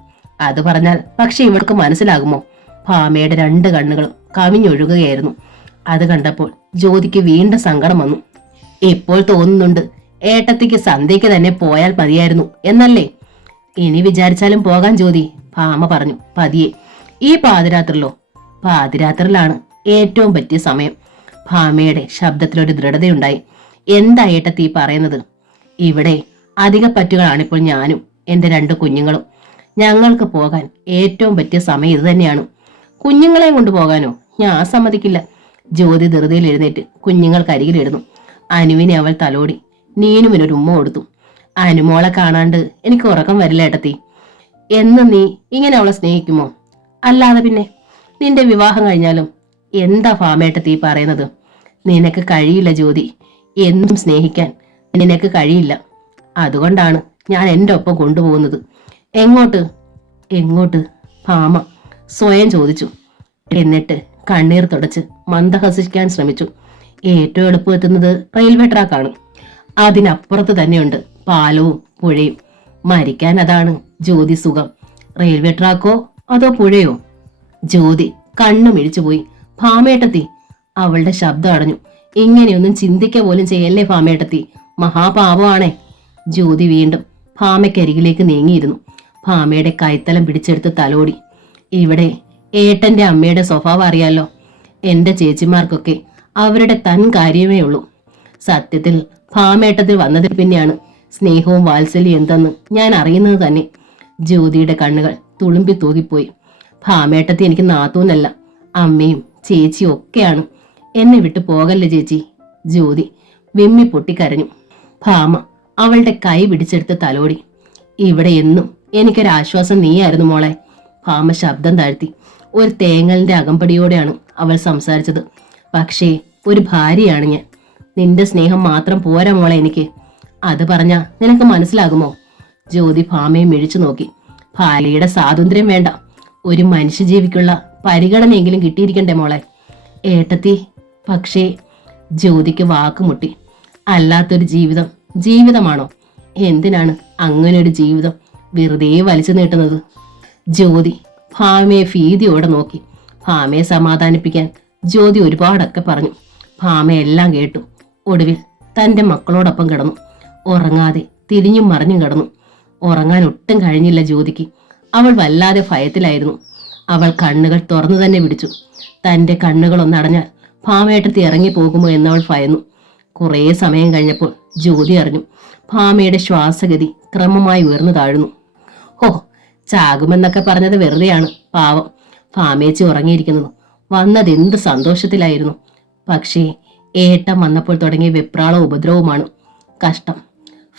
അത് പറഞ്ഞാൽ പക്ഷെ ഇവൾക്ക് മനസ്സിലാകുമോ? ഭാമയുടെ 2 കണ്ണുകളും കവിഞ്ഞൊഴുകുകയായിരുന്നു. അത് കണ്ടപ്പോൾ ജ്യോതിക്ക് വീണ്ടും സങ്കടം വന്നു. ഇപ്പോൾ തോന്നുന്നുണ്ട് ഏട്ടത്തിക്ക് സന്ധ്യയ്ക്ക് തന്നെ പോയാൽ മതിയായിരുന്നു എന്നല്ലേ? ഇനി വിചാരിച്ചാലും പോകാൻ ജ്യോതി, ഭാമ പറഞ്ഞു പതിയെ. ഈ പാതിരാത്രിലോ? പാതിരാത്രിയിലാണ് ഏറ്റവും പറ്റിയ സമയം. ഭാമയുടെ ശബ്ദത്തിലൊരു ദൃഢതയുണ്ടായി. എന്താ ഏട്ടത്തി പറയുന്നത്? ഇവിടെ അധിക പറ്റുകളാണിപ്പോൾ ഞാനും എന്റെ 2 കുഞ്ഞുങ്ങളും. ഞങ്ങൾക്ക് പോകാൻ ഏറ്റവും പറ്റിയ സമയം ഇത് തന്നെയാണ്. കുഞ്ഞുങ്ങളെയും കൊണ്ടുപോകാനോ? ഞാൻ സമ്മതിക്കില്ല. ജ്യോതി ധൃതിയിൽ എഴുന്നേറ്റ് കുഞ്ഞുങ്ങൾക്കരികിലിരുന്നു. അനുവിനെ അവൾ തലോടി. നീനുവിനൊരു ഉമ്മ കൊടുത്തു. അനുമോളെ കാണാണ്ട് എനിക്ക് ഉറക്കം വരില്ല ഏട്ടത്തി. എന്ന് നീ ഇങ്ങനെ അവളെ സ്നേഹിക്കുമോ? അല്ലാതെ പിന്നെ നിന്റെ വിവാഹം കഴിഞ്ഞാലും എന്താ ഭാമേട്ടത്തി പറയുന്നത്? നിനക്ക് കഴിയില്ല ജ്യോതി, എന്നും സ്നേഹിക്കാൻ നിനക്ക് കഴിയില്ല. അതുകൊണ്ടാണ് ഞാൻ എൻ്റെ ഒപ്പം കൊണ്ടുപോകുന്നത്. എങ്ങോട്ട്? എങ്ങോട്ട്? ഭാമ സ്വയം ചോദിച്ചു. എന്നിട്ട് കണ്ണീർ തുടച്ച് മന്ദഹസിക്കാൻ ശ്രമിച്ചു. ഏറ്റവും എളുപ്പമെത്തുന്നത് റെയിൽവേ ട്രാക്കാണ്. അതിനപ്പുറത്ത് തന്നെയുണ്ട് പാലവും പുഴയും. മരിക്കാൻ അതാണ് ജ്യോതി സുഖം. റെയിൽവേ ട്രാക്കോ അതോ പുഴയോ? ജ്യോതി കണ്ണു മിഴിച്ചുപോയി. ഭാമേട്ടത്തി. അവളുടെ ശബ്ദം അടഞ്ഞു. ഇങ്ങനെയൊന്നും ചിന്തിക്ക പോലും ചെയ്യല്ലേ ഭാമേട്ടത്തി, മഹാപാപമാണേ. ജ്യോതി വീണ്ടും ഭാമയ്ക്കരികിലേക്ക് നീങ്ങിയിരുന്നു. ഭാമയുടെ കൈത്തലം പിടിച്ചെടുത്ത് തലോടി. ഇവിടെ ഏട്ടന്റെ അമ്മയുടെ സ്വഭാവം അറിയാലോ. എന്റെ ചേച്ചിമാർക്കൊക്കെ അവരുടെ തൻ കാര്യമേ ഉള്ളൂ. സത്യത്തിൽ ഭാമേട്ടത്തിൽ വന്നതിൽ പിന്നെയാണ് സ്നേഹവും വാത്സല്യം എന്തെന്ന് ഞാൻ അറിയുന്നത് തന്നെ. ജ്യോതിയുടെ കണ്ണുകൾ തുളുമ്പി തൂകിപ്പോയി. ഭാമേട്ടത്തി എനിക്ക് നാത്തൂന്നല്ല, അമ്മയും ചേച്ചിയും ഒക്കെയാണ്. എന്നെ വിട്ടു പോകല്ലേ ചേച്ചി. ജ്യോതി വിമ്മി പൊട്ടിക്കരഞ്ഞു. ഭാമ അവളുടെ കൈ പിടിച്ചെടുത്ത് തലോടി. ഇവിടെ എന്നും എനിക്കൊരാശ്വാസം നീയായിരുന്നു മോളെ. ഭാമ ശബ്ദം താഴ്ത്തി. ഒരു തേങ്ങലിന്റെ അകമ്പടിയോടെയാണ് അവൾ സംസാരിച്ചത്. പക്ഷേ ഒരു ഭാര്യയാണ് ഞാൻ. നിന്റെ സ്നേഹം മാത്രം പോരാ മോളെ എനിക്ക്. അത് പറഞ്ഞാ നിനക്ക് മനസ്സിലാകുമോ? ജ്യോതി ഭാമയെ മിഴിച്ചു നോക്കി. ഭാര്യയുടെ സ്വാതന്ത്ര്യം വേണ്ട, ഒരു മനുഷ്യജീവിക്കുള്ള പരിഗണനയെങ്കിലും കിട്ടിയിരിക്കണ്ടേ മോളെ? ഏട്ടത്തി. പക്ഷേ ജ്യോതിക്ക് വാക്കുമുട്ടി. അല്ലാത്തൊരു ജീവിതം ജീവിതമാണോ? എന്തിനാണ് അങ്ങനൊരു ജീവിതം വെറുതെ വലിച്ചു നീട്ടുന്നത്? ജ്യോതി ഭാമയെ ഭീതിയോടെ നോക്കി. ഭാമയെ സമാധാനിപ്പിക്കാൻ ജ്യോതി ഒരുപാടൊക്കെ പറഞ്ഞു. ഭാമ എല്ലാം കേട്ടു. ഒടുവിൽ തന്റെ മക്കളോടൊപ്പം കിടന്നു. ഉറങ്ങാതെ തിരിഞ്ഞും മറിഞ്ഞും കിടന്നു. ഉറങ്ങാൻ ഒട്ടും കഴിഞ്ഞില്ല ജ്യോതിക്ക്. അവൾ വല്ലാതെ ഭയത്തിലായിരുന്നു. അവൾ കണ്ണുകൾ തുറന്നു തന്നെ പിടിച്ചു. തന്റെ കണ്ണുകളൊന്നടഞ്ഞാൽ ഭാമയേട്ടത്തി ഇറങ്ങിപ്പോകുമോ എന്നവൾ ഭയന്നു. കുറേ സമയം കഴിഞ്ഞപ്പോൾ ജ്യോതി അറിഞ്ഞു. ഭാമയുടെ ശ്വാസഗതി ക്രമമായി ഉയർന്നു താഴുന്നു. ഹോ, ചാകുമെന്നൊക്കെ പറഞ്ഞത് വെറുതെയാണ്. പാവം ഭാമേച്ചി ഉറങ്ങിയിരിക്കുന്നത്. വന്നത് എന്ത് സന്തോഷത്തിലായിരുന്നു. പക്ഷേ ഏട്ടം വന്നപ്പോൾ തുടങ്ങിയ വെപ്രാളവും ഉപദ്രവവുമാണ്. കഷ്ടം.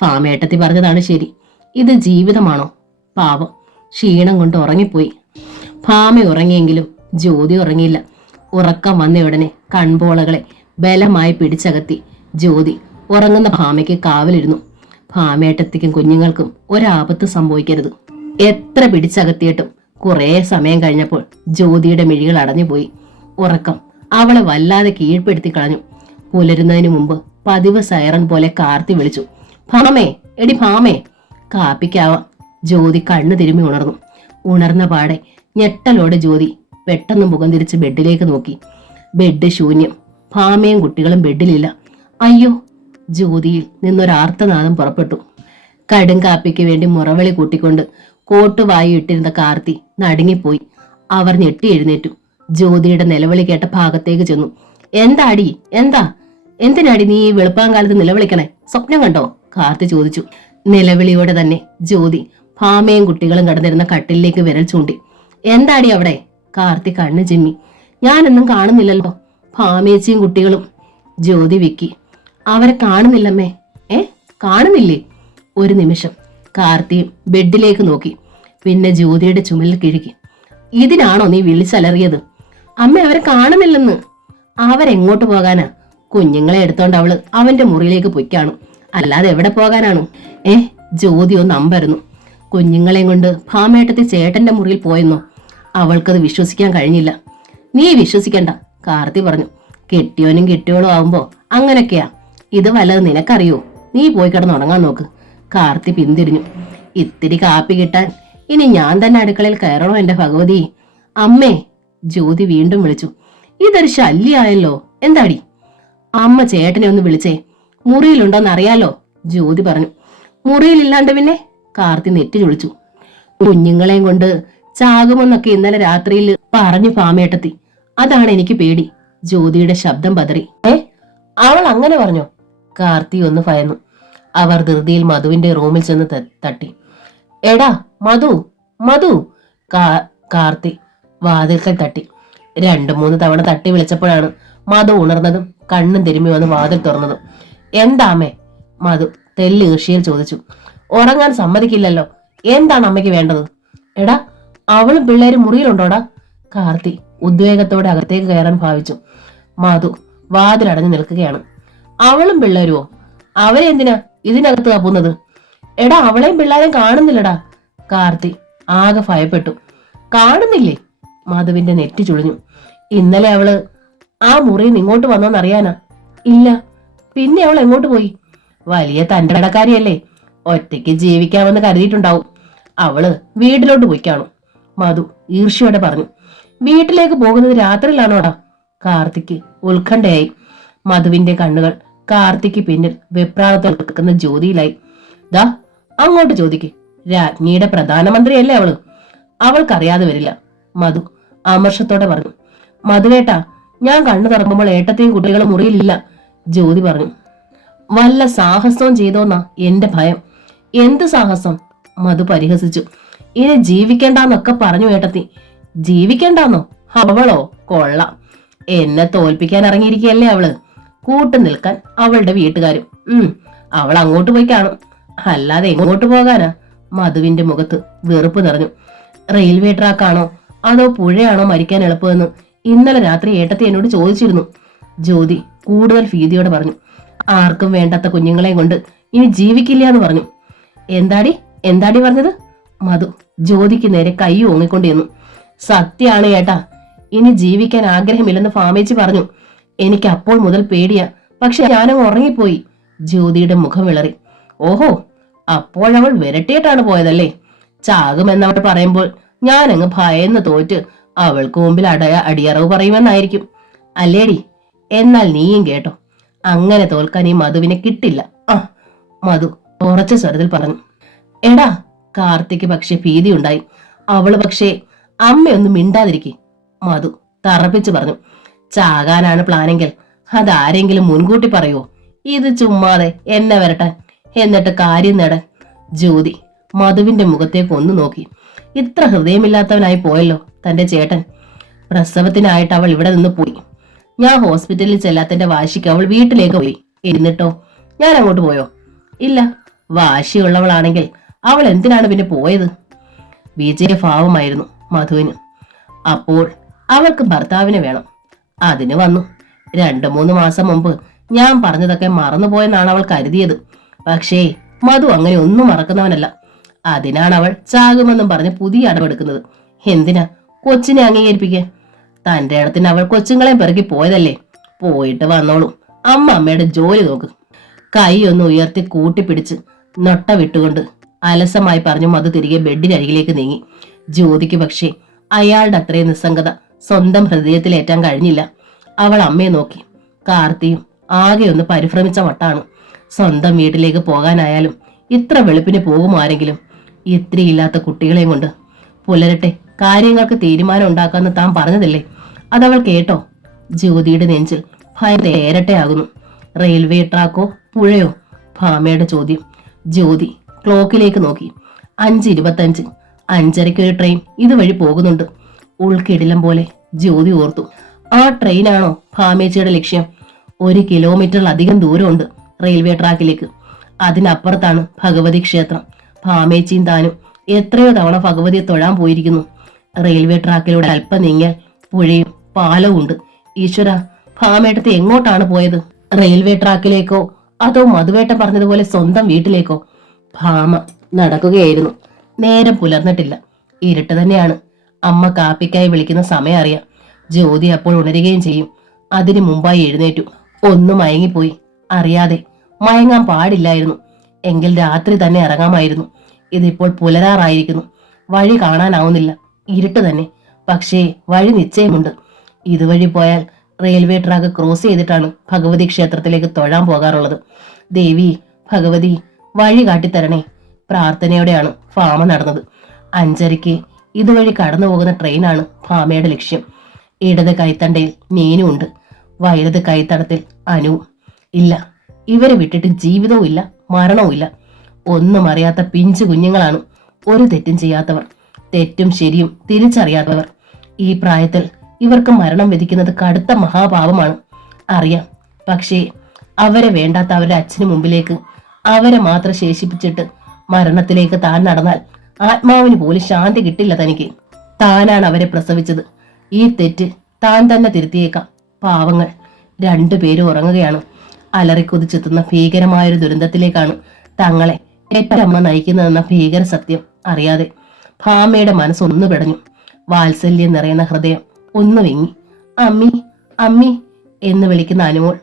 ഭാമേട്ടത്തി പറഞ്ഞതാണ് ശരി. ഇത് ജീവിതമാണോ? പാവം ക്ഷീണം കൊണ്ട് ഉറങ്ങിപ്പോയി. ഭാമ ഉറങ്ങിയെങ്കിലും ജ്യോതി ഉറങ്ങിയില്ല. ഉറക്കം വന്നയുടനെ കൺപോളകളെ ബലമായി പിടിച്ചകത്തി ജ്യോതി ഉറങ്ങുന്ന ഭാമയ്ക്ക് കാവലിരുന്നു. ഭാമേട്ടത്തിക്കും കുഞ്ഞുങ്ങൾക്കും ഒരാപത്ത് സംഭവിക്കരുത്. എത്ര പിടിച്ചകത്തിയിട്ടും കുറെ സമയം കഴിഞ്ഞപ്പോൾ ജ്യോതിയുടെ മിഴികൾ അടഞ്ഞുപോയി. ഉറക്കം അവളെ വല്ലാതെ കീഴ്പ്പെടുത്തി കളഞ്ഞു. പുലരുന്നതിന് മുമ്പ് പതിവ് സൈറൻ പോലെ കാർത്തി വിളിച്ചു. ഭാമേ, എടി ഭാമേ. കാപ്പിക്കാവാം. ജ്യോതി കണ്ണു തിരുമ്മി ഉണർന്നു. ഉണർന്ന പാടെ ഞെട്ടലോടെ ജ്യോതി പെട്ടെന്ന് മുഖം തിരിച്ച് ബെഡിലേക്ക് നോക്കി. ബെഡ് ശൂന്യം. ഭാമയും കുട്ടികളും ബെഡിലില്ല. അയ്യോ! ജ്യോതിയിൽ നിന്നൊരാർത്തനാദം പുറപ്പെട്ടു. കടും കാപ്പിക്ക് വേണ്ടി മുറവിളി കൂട്ടിക്കൊണ്ട് കോട്ടുവായി ഇട്ടിരുന്ന കാർത്തി നടുങ്ങിപ്പോയി. അവർ ഞെട്ടി എഴുന്നേറ്റു. ജ്യോതിയുടെ നിലവിളി കേട്ട ഭാഗത്തേക്ക് ചെന്നു. എന്താടി? എന്താ? എന്തിനാടി നീ ഈ വെളുപ്പാങ്കാലത്ത് നിലവിളിക്കണേ? സ്വപ്നം കണ്ടോ? കാർത്തി ചോദിച്ചു. നിലവിളിയോടെ തന്നെ ജ്യോതി ഭാമയും കുട്ടികളും കടന്നിരുന്ന കട്ടിലേക്ക് വിരൽ ചൂണ്ടി. എന്താടി അവിടെ? കാർത്തി കണ്ണു ചിമ്മി. ഞാനൊന്നും കാണുന്നില്ലല്ലോ. ഭാമേച്ചിയും കുട്ടികളും. ജ്യോതി വിക്കി. അവരെ കാണുന്നില്ലമ്മേ. കാണുന്നില്ലേ? ഒരു നിമിഷം കാർത്തി ബെഡിലേക്ക് നോക്കി. പിന്നെ ജ്യോതിയുടെ ചുമലിൽ കിഴുകി. ഇതിനാണോ നീ വിളിച്ചലറിയത്? അമ്മ അവരെ കാണുന്നില്ലെന്ന്. അവരെങ്ങോട്ട് പോകാനാ? കുഞ്ഞുങ്ങളെ എടുത്തോണ്ട് അവള് അവന്റെ മുറിയിലേക്ക് പൊയ്ക്കാണു. അല്ലാതെ എവിടെ പോകാനാണു? ജ്യോതി ഒന്ന് അമ്പരന്നു. കുഞ്ഞുങ്ങളെയും കൊണ്ട് ഭാമേട്ടത്തി ചേട്ടന്റെ മുറിയിൽ പോയെന്നോ? അവൾക്കത് വിശ്വസിക്കാൻ കഴിഞ്ഞില്ല. നീ വിശ്വസിക്കണ്ട, കാർത്തി പറഞ്ഞു. കെട്ടിയോനും കെട്ടിയോളും ആവുമ്പോ അങ്ങനൊക്കെയാ. ഇത് വല്ലത് നിനക്കറിയോ? നീ പോയി കിടന്നുറങ്ങാൻ നോക്ക്. കാർത്തി പിന്തിരിഞ്ഞു. ഇത്തിരി കാപ്പി കിട്ടാൻ ഇനി ഞാൻ തന്നെ അടുക്കളയിൽ കയറണോ എന്റെ ഭഗവതി? അമ്മേ, ജ്യോതി വീണ്ടും വിളിച്ചു. ഇതൊരു ശല്യായല്ലോ. എന്താടി? അമ്മ ചേട്ടനെ ഒന്ന് വിളിച്ചേ, മുറിയിലുണ്ടോന്ന് അറിയാലോ, ജ്യോതി പറഞ്ഞു. മുറിയിലില്ലാണ്ട് പിന്നെ? കാർത്തി നെറ്റി ചൊളിച്ചു. കുഞ്ഞുങ്ങളെയും കൊണ്ട് ചാകുമെന്നൊക്കെ ഇന്നലെ രാത്രിയിൽ പറഞ്ഞു ഭാമേട്ടത്തി. അതാണ് എനിക്ക് പേടി. ജ്യോതിയുടെ ശബ്ദം പതറി. അവൾ അങ്ങനെ പറഞ്ഞോ? കാർത്തി ഒന്ന് ഭയന്നു. അവർ ധൃതിയിൽ മധുവിന്റെ റൂമിൽ ചെന്ന് തട്ടി. എടാ മധു, മധു! കാർത്തി വാതിൽക്കൽ തട്ടി. 2-3 തവണ തട്ടി വിളിച്ചപ്പോഴാണ് മധു ഉണർന്നതും കണ്ണും തിരുമ്മി വന്ന് വാതിൽ തുറന്നതും. എന്താമേ? മധു തെല്ല് ഈർഷ്യയിൽ ചോദിച്ചു. ഉറങ്ങാൻ സമ്മതിക്കില്ലല്ലോ. എന്താണ് അമ്മയ്ക്ക് വേണ്ടത്? എടാ, അവളും പിള്ളേരും മുറിയിലുണ്ടോടാ? കാർത്തി ഉദ്വേഗത്തോടെ അകത്തേക്ക് കയറാൻ ഭാവിച്ചു. മധു വാതിലടഞ്ഞു നിൽക്കുകയാണ്. അവളും പിള്ളേരുവോ? അവരെന്തിനാ ഇതിനകത്ത് കപ്പുന്നത്? എടാ, അവളെയും പിള്ളേരെയും കാണുന്നില്ലടാ. കാർത്തി ആകെ ഭയപ്പെട്ടു. കാണുന്നില്ലേ? മധുവിന്റെ നെറ്റി ചുളിഞ്ഞു. ഇന്നലെ അവള് ആ മുറിയിൽ ഇങ്ങോട്ട് വന്നോന്നറിയാനാ? ഇല്ല. പിന്നെ അവൾ എങ്ങോട്ട് പോയി? വലിയ തന്റെ കടക്കാരിയല്ലേ, ഒറ്റയ്ക്ക് ജീവിക്കാമെന്ന് കരുതിയിട്ടുണ്ടാവും. അവള് വീട്ടിലോട്ട് പോയി കാണും, മധു ഈർഷ്യയോടെ പറഞ്ഞു. വീട്ടിലേക്ക് പോകുന്നത് രാത്രിയിലാണോടാ? കാർത്തിക്ക് ഉത്കണ്ഠയായി. മധുവിന്റെ കണ്ണുകൾ കാർത്തിക്ക് പിന്നിൽ വെപ്രാളത്തോടെ നിൽക്കുന്ന ജ്യോതിയിലായി. ദാ അങ്ങോട്ട് ചോദിക്ക്. രാജ്ഞിയുടെ പ്രധാനമന്ത്രിയല്ലേ അവള്? അവൾക്കറിയാതെ വരില്ല, മധു അമർഷത്തോടെ പറഞ്ഞു. മധുവേട്ടാ, ഞാൻ കണ്ണു തുറക്കുമ്പോൾ ഏട്ടത്തെയും കുട്ടികളും മുറിയിലില്ല, ജ്യോതി പറഞ്ഞു. വല്ല സാഹസവും ചെയ്തോന്നാ എന്റെ ഭയം. എന്ത് സാഹസം? മധു പരിഹസിച്ചു. ഇനി ജീവിക്കണ്ടെന്നൊക്കെ പറഞ്ഞു ഏട്ടത്തി. ജീവിക്കണ്ടെന്നോ? അവളോ? കൊള്ളാം. എന്നെ തോൽപ്പിക്കാൻ ഇറങ്ങിയിരിക്കുകയല്ലേ അവള്. കൂട്ടു നിൽക്കാൻ അവളുടെ വീട്ടുകാരും. അവൾ അങ്ങോട്ട് പോയി കാണും, അല്ലാതെ എങ്ങോട്ട് പോകാനാ? മധുവിന്റെ മുഖത്ത് വെറുപ്പ് നിറഞ്ഞു. റെയിൽവേ ട്രാക്കാണോ അതോ പുഴയാണോ മരിക്കാൻ എളുപ്പമെന്ന് ഇന്നലെ രാത്രി ഏട്ടത്തി എന്നോട് ചോദിച്ചിരുന്നു, ജ്യോതി കൂടുതൽ ഭീതിയോടെ പറഞ്ഞു. ആർക്കും വേണ്ടാത്ത കുഞ്ഞുങ്ങളെയും കൊണ്ട് ഇനി ജീവിക്കില്ല എന്ന് പറഞ്ഞു. എന്താടി പറഞ്ഞത്? മധു ജ്യോതിക്ക് നേരെ കൈ ഓങ്ങിക്കൊണ്ടിരുന്നു. സത്യാണ് ഏട്ടാ, ഇനി ജീവിക്കാൻ ആഗ്രഹമില്ലെന്ന് ഫാമേച്ചി പറഞ്ഞു. എനിക്ക് അപ്പോൾ മുതൽ പേടിയാ, പക്ഷെ ഞാനങ്ങ് ഉറങ്ങിപ്പോയി. ജ്യോതിയുടെ മുഖം വിളറി. ഓഹോ, അപ്പോഴവൾ വിരട്ടിയിട്ടാണ് പോയതല്ലേ? ചാകുമെന്നവൾ പറയുമ്പോൾ ഞാനങ്ങ് ഭയന്ന് തോറ്റ് അവൾക്ക് മുമ്പിൽ അടിയറവ് പറയുമെന്നായിരിക്കും അല്ലേടി? എന്നാൽ നീയും കേട്ടോ, അങ്ങനെ തോൽക്കാൻ ഈ മധുവിനെ കിട്ടില്ല. മധു ഉറച്ച സ്വരത്തിൽ പറഞ്ഞു. എടാ, കാർത്തിക്ക് പക്ഷെ ഭീതിയുണ്ടായി. അവള് പക്ഷേ അമ്മയൊന്നും മിണ്ടാതിരിക്കെ, മധു തറപ്പിച്ചു പറഞ്ഞു. ചാകാനാണ് പ്ലാനെങ്കിൽ അതാരെങ്കിലും മുൻകൂട്ടി പറയുവോ? ഇത് ചുമ്മാതെ എന്നെ വരട്ടാൻ, എന്നിട്ട് കാര്യം നേടാൻ. ജ്യോതി മധുവിന്റെ മുഖത്തേക്ക് ഒന്ന് നോക്കി. ഇത്ര ഹൃദയമില്ലാത്തവനായി പോയല്ലോ തന്റെ ചേട്ടൻ. പ്രസവത്തിനായിട്ട് അവൾ ഇവിടെ നിന്ന് പോയി. ഞാൻ ഹോസ്പിറ്റലിൽ ചെല്ലാത്തന്റെ വാശിക്ക് അവൾ വീട്ടിലേക്ക് പോയി. എന്നിട്ടോ ഞാൻ അങ്ങോട്ട് പോയോ? ഇല്ല. വാശിയുള്ളവളാണെങ്കിൽ അവൾ എന്തിനാണ് പിന്നെ പോയത്? വിജയഭാവമായിരുന്നു മധുവിന്. അപ്പോൾ അവൾക്ക് ഭർത്താവിനെ വേണം, അതിന് വന്നു. 2-3 മാസം മുമ്പ് ഞാൻ പറഞ്ഞതൊക്കെ മറന്നുപോയെന്നാണ് അവൾ കരുതിയത്. പക്ഷേ മധു അങ്ങനെ ഒന്നും മറക്കുന്നവനല്ല. അതിനാണ് അവൾ ചാകുമെന്നും പറഞ്ഞ് പുതിയ അടവെടുക്കുന്നത്. എന്തിനാ? കൊച്ചിനെ അംഗീകരിപ്പിക്കാൻ. തന്റെ ഇടത്തിന് അവൾ കൊച്ചുങ്ങളെ പിറക്കി പോയതല്ലേ, പോയിട്ട് വന്നോളും. അമ്മയുടെ ജോലി നോക്ക്. കൈ ഒന്ന് ഉയർത്തി കൂട്ടിപ്പിടിച്ച് നൊട്ട വിട്ടുകൊണ്ട് അലസമായി പറഞ്ഞു മധു തിരികെ ബെഡിനരികിലേക്ക് നീങ്ങി. ജ്യോതിക്ക് പക്ഷേ അയാളുടെ അത്രയും നിസ്സംഗത സ്വന്തം ഹൃദയത്തിലേറ്റാൻ കഴിഞ്ഞില്ല. അവൾ അമ്മയെ നോക്കി. കാർത്തിയും ആകെ ഒന്ന് പരിഭ്രമിച്ച വട്ടാണ്. സ്വന്തം വീട്ടിലേക്ക് പോകാനായാലും ഇത്ര വെളുപ്പിന് പോകുമോ ആരെങ്കിലും? ഇത്രയില്ലാത്ത കുട്ടികളെയും കൊണ്ട്. പുലരട്ടെ, കാര്യങ്ങൾക്ക് തീരുമാനം ഉണ്ടാക്കാന്ന് താൻ പറഞ്ഞതല്ലേ, അതവൾ കേട്ടോ? ജ്യോതിയുടെ നെഞ്ചിൽ ഭയം തേരട്ടെയാകുന്നു. റെയിൽവേ ട്രാക്കോ പുഴയോ? ഭാമയുടെ ചോദ്യം. ജ്യോതി ക്ലോക്കിലേക്ക് നോക്കി. 5:25. 5:30 ട്രെയിൻ ഇതുവഴി പോകുന്നുണ്ട്. ഉൾക്കിടിലം പോലെ ജ്യോതി ഓർത്തു. ആ ട്രെയിനാണോ ഭാമേച്ചിയുടെ ലക്ഷ്യം? 1 കിലോമീറ്ററിലധികം ദൂരമുണ്ട് റെയിൽവേ ട്രാക്കിലേക്ക്. അതിനപ്പുറത്താണ് ഭഗവതി ക്ഷേത്രം. ഭാമേച്ചിയും താനും എത്രയോ തവണ ഭഗവതിയെ തൊഴാൻ പോയിരിക്കുന്നു. റെയിൽവേ ട്രാക്കിലൂടെ അല്പം നീങ്ങിയാൽ പുഴയും പാലവും ഉണ്ട്. ഈശ്വര, ഭാമേട്ടത്തെ എങ്ങോട്ടാണ് പോയത്? റെയിൽവേ ട്രാക്കിലേക്കോ അതോ മധുവേട്ടൻ പറഞ്ഞതുപോലെ സ്വന്തം വീട്ടിലേക്കോ? ഭാമ നടക്കുകയായിരുന്നു. നേരം പുലർന്നിട്ടില്ല. ഇരുട്ട് തന്നെയാണ്. അമ്മ കാപ്പിക്കായി വിളിക്കുന്ന സമയം അറിയാം. ജ്യോതി അപ്പോൾ ഉണരുകയും ചെയ്യും. അതിനു മുമ്പായി എഴുന്നേറ്റു. ഒന്ന് മയങ്ങിപ്പോയി. അറിയാതെ. മയങ്ങാൻ പാടില്ലായിരുന്നു. എങ്കിൽ രാത്രി തന്നെ ഇറങ്ങാമായിരുന്നു. ഇതിപ്പോൾ പുലരാറായിരിക്കുന്നു. വഴി കാണാനാവുന്നില്ല. ഇരുട്ട് തന്നെ. പക്ഷേ വഴി നിശ്ചയമുണ്ട്. ഇതുവഴി പോയാൽ റെയിൽവേ ട്രാക്ക് ക്രോസ് ചെയ്തിട്ടാണ് ഭഗവതി ക്ഷേത്രത്തിലേക്ക് തൊഴാൻ പോകാറുള്ളത്. ദേവി, ഭഗവതി, വഴി കാട്ടിത്തരണേ. പ്രാർത്ഥനയോടെയാണ് ഭാമ നടന്നത്. 5:30 ഇതുവഴി കടന്നു പോകുന്ന ട്രെയിനാണ് ഭാമയുടെ ലക്ഷ്യം. ഇടത് കൈത്തണ്ടയിൽ നീനും ഉണ്ട്. വലത് കൈത്തടത്തിൽ അനുവും. ഇല്ല, ഇവരെ വിട്ടിട്ട് ജീവിതവും ഇല്ല, മരണവും ഇല്ല. ഒന്നും അറിയാത്ത പിഞ്ചു കുഞ്ഞുങ്ങളാണ്. ഒരു തെറ്റും ചെയ്യാത്തവർ, തെറ്റും ശരിയും തിരിച്ചറിയാത്തവർ. ഈ പ്രായത്തിൽ ഇവർക്ക് മരണം വിധിക്കുന്നത് കടുത്ത മഹാപാപമാണ്. അറിയാം. പക്ഷേ അവരെ വേണ്ടാത്ത അവരുടെ അച്ഛന് മുമ്പിലേക്ക് അവരെ മാത്രം ശേഷിപ്പിച്ചിട്ട് മരണത്തിലേക്ക് താൻ നടന്നാൽ ആത്മാവിന് പോലും ശാന്തി കിട്ടില്ല തനിക്ക്. താനാണ് അവരെ പ്രസവിച്ചത്. ഈ തെറ്റ് താൻ തന്നെ തിരുത്തിയേക്കാം. പാവങ്ങൾ രണ്ടുപേരും ഉറങ്ങുകയാണ്. അലറിക്കുതിച്ചെത്തുന്ന ഭീകരമായൊരു ദുരന്തത്തിലേക്കാണ് തങ്ങളെ ഏറ്റമ്മ നയിക്കുന്നതെന്ന ഭീകര സത്യം അറിയാതെ ഭാമയുടെ മനസ്സൊന്നു പിടഞ്ഞു. വാത്സല്യം നിറയുന്ന ഹൃദയം ഒന്ന് വിങ്ങി. അമ്മി, അമ്മി എന്ന് വിളിക്കുന്ന അനുമോൾ.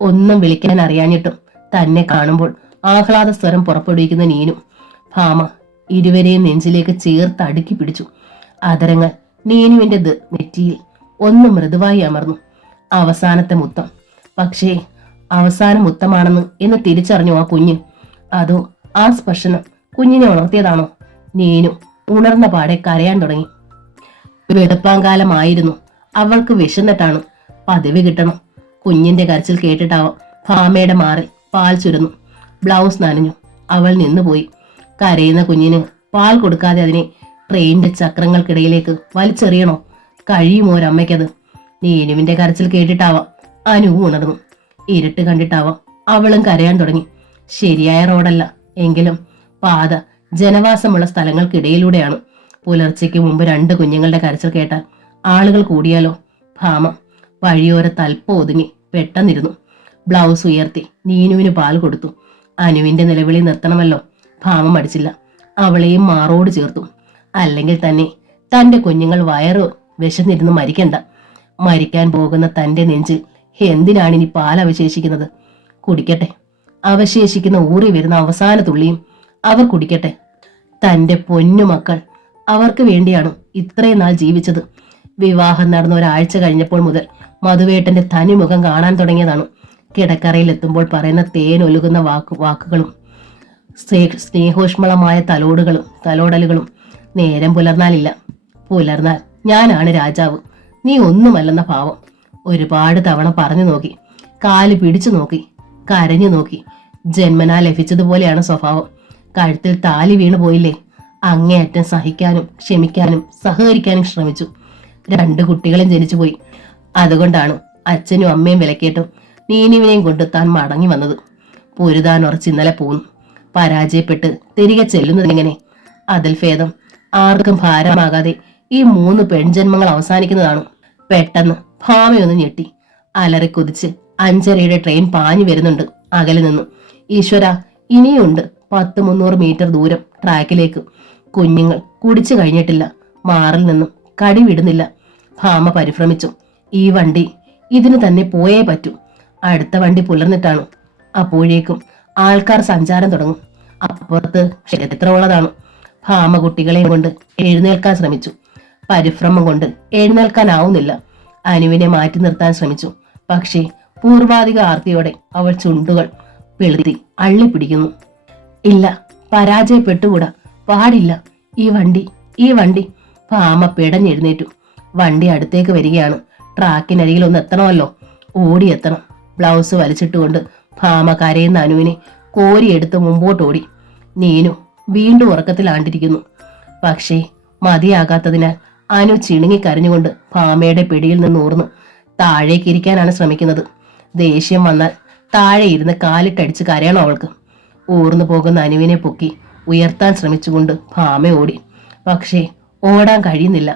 ഒന്നും വിളിക്കാൻ അറിയാഞ്ഞിട്ടും തന്നെ കാണുമ്പോൾ ആഹ്ലാദ സ്വരം പുറപ്പെടുവിക്കുന്ന നീനും. ഭാമ ഇരുവരെയും നെഞ്ചിലേക്ക് ചേർത്ത് അടുക്കി പിടിച്ചു. അതരങ്ങൾ നീനുവിന്റെ നെറ്റിയിൽ ഒന്ന് മൃദുവായി അമർന്നു. അവസാനത്തെ മുത്തം. പക്ഷേ അവസാന മുത്തമാണെന്ന് എന്ന് തിരിച്ചറിഞ്ഞു ആ കുഞ്ഞ്. അതോ ആ സ്പർശനം കുഞ്ഞിനെ ഉണർത്തിയതാണോ? നീനു ഉണർന്ന പാടെ കരയാൻ തുടങ്ങി. വെളുപ്പാങ്കാലമായിരുന്നു. അവൾക്ക് വിശന്നിട്ടാണ്. പതിവ് കിട്ടണം. കുഞ്ഞിന്റെ കരച്ചിൽ കേട്ടിട്ടാവാം ഭാമയുടെ മാറിൽ പാൽ ചുരുന്നു. ബ്ലൗസ് നനഞ്ഞു. അവൾ നിന്നുപോയി. കരയുന്ന കുഞ്ഞിന് പാൽ കൊടുക്കാതെ അതിനെ ട്രെയിനിന്റെ ചക്രങ്ങൾക്കിടയിലേക്ക് വലിച്ചെറിയണോ? കഴിയുമോ ഒരമ്മയ്ക്കത്? നീനുവിന്റെ കരച്ചിൽ കേട്ടിട്ടാവാം അനുവും ഉണർന്നു. ഇരുട്ട് കണ്ടിട്ടാവാം അവളും കരയാൻ തുടങ്ങി. ശരിയായ റോഡല്ല, എങ്കിലും പാത ജനവാസമുള്ള സ്ഥലങ്ങൾക്കിടയിലൂടെയാണ്. പുലർച്ചയ്ക്ക് മുമ്പ് 2 കുഞ്ഞുങ്ങളുടെ കരച്ചിൽ കേട്ടാൽ ആളുകൾ കൂടിയാലോ? ഭാമ വഴിയോര തൽപ്പം ഒതുങ്ങി പെട്ടെന്നിരുന്നു. ബ്ലൗസ് ഉയർത്തി നീനുവിന് പാൽ കൊടുത്തു. അനുവിന്റെ നിലവിളി നിർത്തണമല്ലോ. ഭാമ മടിച്ചില്ല. അവളെയും മാറോട് ചേർത്തു. അല്ലെങ്കിൽ തന്നെ തന്റെ കുഞ്ഞുങ്ങൾ വയറ് വിശന്നിരുന്ന് മരിക്കണ്ട. മരിക്കാൻ പോകുന്ന തന്റെ നെഞ്ചിൽ എന്തിനാണിനി പാൽ അവശേഷിക്കുന്നത്? കുടിക്കട്ടെ. അവശേഷിക്കുന്ന ഊറി വരുന്ന അവസാന തുള്ളിയും അവർ കുടിക്കട്ടെ. തന്റെ പൊന്നുമക്കൾ അവർക്ക് വേണ്ടിയാണ് ഇത്രയും നാൾ ജീവിച്ചത്. വിവാഹം നടന്ന ഒരാഴ്ച കഴിഞ്ഞപ്പോൾ മുതൽ മധുവേട്ടന്റെ തനിമുഖം കാണാൻ തുടങ്ങിയതാണ്. കിടക്കറയിൽ എത്തുമ്പോൾ പറയുന്ന തേനൊലുകുന്ന വാക്കുകളും സ്നേഹോഷ്മളമായ തലോടലുകളും. നേരം പുലർന്നാലില്ല. പുലർന്നാൽ ഞാനാണ് രാജാവ്, നീ ഒന്നുമല്ലെന്ന ഭാവം. ഒരുപാട് തവണ പറഞ്ഞു നോക്കി, കാല് പിടിച്ചു നോക്കി, കരഞ്ഞു നോക്കി. ജന്മനാ ലഭിച്ചതുപോലെയാണ് സ്വഭാവം. കഴുത്തിൽ താലി വീണു പോയില്ലേ? അങ്ങേയറ്റം സഹിക്കാനും ക്ഷമിക്കാനും സഹകരിക്കാനും ശ്രമിച്ചു. 2 കുട്ടികളും ജനിച്ചുപോയി. അതുകൊണ്ടാണ് അച്ഛനും അമ്മയും വിലക്കേട്ടും നീനുവിനെയും കൊണ്ട് താൻ മടങ്ങി വന്നത്. പൊരുതാൻ ഉറച്ച് ഇന്നലെ പോന്നു. പരാജയപ്പെട്ട് തിരികെ ചെല്ലുന്നത് എങ്ങനെ? അതിൽ ഭേദം ആർക്കും ഭാരമാകാതെ ഈ 3 പെൺജന്മങ്ങൾ അവസാനിക്കുന്നതാണ്. പെട്ടെന്ന് ഭാമയൊന്ന് ഞെട്ടി. അലറി കുതിച്ച് 5:30 ട്രെയിൻ പാഞ്ഞു വരുന്നുണ്ട് അകലെ നിന്ന്. ഈശ്വര, ഇനിയുണ്ട് 100-300 മീറ്റർ ദൂരം ട്രാക്കിലേക്ക്. കുഞ്ഞുങ്ങൾ കുടിച്ചു കഴിഞ്ഞിട്ടില്ല. മാറിൽ നിന്നും കടി വിടുന്നില്ല. ഭാമ പരിഭ്രമിച്ചു. ഈ വണ്ടി ഇതിന് തന്നെ പോയേ പറ്റൂ. അടുത്ത വണ്ടി പുലർന്നിട്ടാണ്. അപ്പോഴേക്കും ആൾക്കാർ സഞ്ചാരം തുടങ്ങും. അപ്പുറത്ത് ക്ഷേത്രമുള്ളതാണ്. ഭാമ കുട്ടികളെയും കൊണ്ട് എഴുന്നേൽക്കാൻ ശ്രമിച്ചു. പരിഭ്രമം കൊണ്ട് എഴുന്നേൽക്കാനാവുന്നില്ല. അനുവിനെ മാറ്റി നിർത്താൻ ശ്രമിച്ചു. പക്ഷേ പൂർവാധിക ആർത്തിയോടെ അവൾ ചുണ്ടുകൾ പിളുത്തി അള്ളിപ്പിടിക്കുന്നു. ഇല്ല, പരാജയപ്പെട്ടുകൂടാ, പാടില്ല. ഈ വണ്ടി. ഭാമ പിടഞ്ഞെഴുന്നേറ്റു. വണ്ടി അടുത്തേക്ക് വരികയാണ്. ട്രാക്കിനരികിൽ ഒന്ന് എത്തണമല്ലോ. ഓടിയെത്തണം. ബ്ലൗസ് വലിച്ചിട്ടുകൊണ്ട് ഭാമ കരയുന്ന അനുവിനെ കോരിയെടുത്ത് മുമ്പോട്ടോടി. നീനു വീണ്ടും ഉറക്കത്തിലാണ്ടിരിക്കുന്നു. പക്ഷേ മതിയാകാത്തതിനാൽ അനു ചിണുങ്ങി കരഞ്ഞുകൊണ്ട് ഭാമയുടെ പിടിയിൽ നിന്ന് ഊർന്ന് താഴേക്കിരിക്കാനാണ് ശ്രമിക്കുന്നത്. ദേഷ്യം വന്നാൽ താഴെ ഇരുന്ന് കാലിട്ടടിച്ച് കരയണം അവൾക്ക്. ഊർന്നു പോകുന്ന അനുവിനെ പൊക്കി ഉയർത്താൻ ശ്രമിച്ചുകൊണ്ട് ഭാമ ഓടി. പക്ഷേ ഓടാൻ കഴിയുന്നില്ല.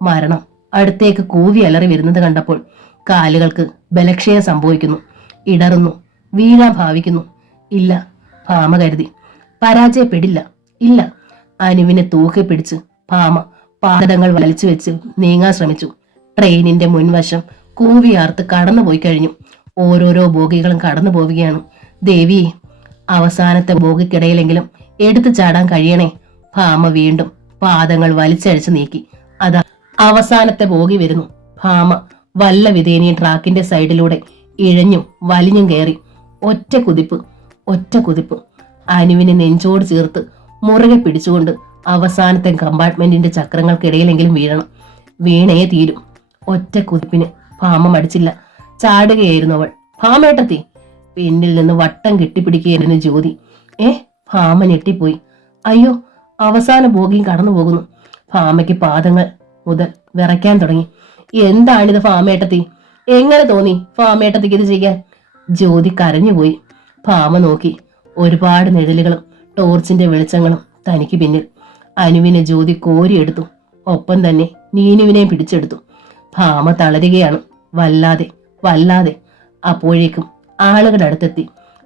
മരണം അടുത്തേക്ക് കൂവി അലറി വരുന്നത് കണ്ടപ്പോൾ കാലുകൾക്ക് ബലക്ഷയം സംഭവിക്കുന്നു. ഇടറുന്നു, വീഴാൻ ഭാവിക്കുന്നു. ഇല്ല, ഭാമ കരുതി, പരാജയപ്പെടില്ല. ഇല്ല. അനുവിനെ തൂക്കി പിടിച്ച് ഭാമ പാദങ്ങൾ വലിച്ചു വെച്ച് നീങ്ങാൻ ശ്രമിച്ചു. ട്രെയിനിന്റെ മുൻവശം കൂവിയാർത്ത് കടന്നുപോയി കഴിഞ്ഞു. ഓരോരോ ബോഗികളും കടന്നു പോവുകയാണ്. ദേവി, അവസാനത്തെ ബോഗിക്കിടയിലെങ്കിലും എടുത്തു ചാടാൻ കഴിയണേ. ഭാമ വീണ്ടും പാദങ്ങൾ വലിച്ചഴിച്ച് നീക്കി. അതാ അവസാനത്തെ ബോഗി വരുന്നു. ഭാമ വല്ല വിധേനയും ട്രാക്കിന്റെ സൈഡിലൂടെ ഇഴഞ്ഞും വലിഞ്ഞും കയറി. ഒറ്റ കുതിപ്പ്. അനുവിനെ നെഞ്ചോട് ചേർത്ത് മുറുകെ പിടിച്ചുകൊണ്ട് അവസാനത്തെ കമ്പാർട്ട്മെന്റിന്റെ ചക്രങ്ങൾക്കിടയിലെങ്കിലും വീഴണം. വീണേ തീരും. ഒറ്റ കുതിപ്പിന് ഭാമ മടിച്ചില്ല. ചാടുകയായിരുന്നു അവൾ. ഭാമേട്ടത്തി! പിന്നിൽ നിന്ന് വട്ടം കെട്ടിപ്പിടിക്കുകയായിരുന്നു ജ്യോതി. ഭാമ ഞെട്ടിപ്പോയി. അയ്യോ, അവസാന ബോഗിയും കടന്നു പോകുന്നു. ഭാമയ്ക്ക് പാദങ്ങൾ മുതൽ വിറയ്ക്കാൻ തുടങ്ങി. എന്താണിത് ഭാമേട്ടത്തി? എങ്ങനെ തോന്നി ഭാമേട്ടത്തിക്ക് ഇത് ചെയ്യാൻ? ജ്യോതി കരഞ്ഞുപോയി. ഭാമ നോക്കി. ഒരുപാട് നിഴലുകളും ടോർച്ചിന്റെ വെളിച്ചങ്ങളും തനിക്ക് പിന്നിൽ. അനുവിനെ ജ്യോതി കോരിയെടുത്തു. ഒപ്പം തന്നെ നീനുവിനെയും പിടിച്ചെടുത്തു. ഭാമ തളരുകയാണ്. വല്ലാതെ. അപ്പോഴേക്കും ആളുകളുടെ അടുത്തെത്തി.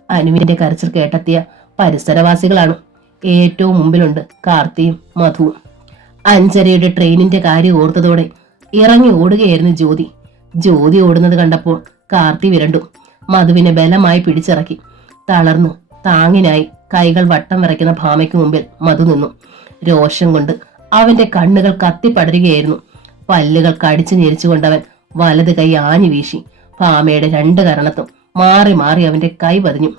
അനുവിന്റെ കരച്ചിൽ കേട്ടെത്തിയ പരിസരവാസികളാണ്. ഏറ്റവും മുമ്പിലുണ്ട് കാർത്തിയും മധുവും. 5:30 ട്രെയിനിന്റെ കാര്യം ഓർത്തതോടെ ഇറങ്ങി ഓടുകയായിരുന്നു ജ്യോതി. ജ്യോതി ഓടുന്നത് കണ്ടപ്പോൾ കാർത്തി വിരണ്ടു. മധുവിനെ ബലമായി പിടിച്ചിറക്കി. തളർന്നു താങ്ങിനായി കൈകൾ വട്ടം വരയ്ക്കുന്ന ഭാമയ്ക്ക് മുമ്പിൽ മധു നിന്നു. രോഷം കൊണ്ട് അവന്റെ കണ്ണുകൾ കത്തിപ്പടരുകയായിരുന്നു. പല്ലുകൾ കടിച്ചു ഞെരിച്ചുകൊണ്ടവൻ വലത് കൈ ആഞ്ഞു വീശി. ഭാമയുടെ 2 കരണത്തും മാറി മാറി അവന്റെ കൈ പതിഞ്ഞു.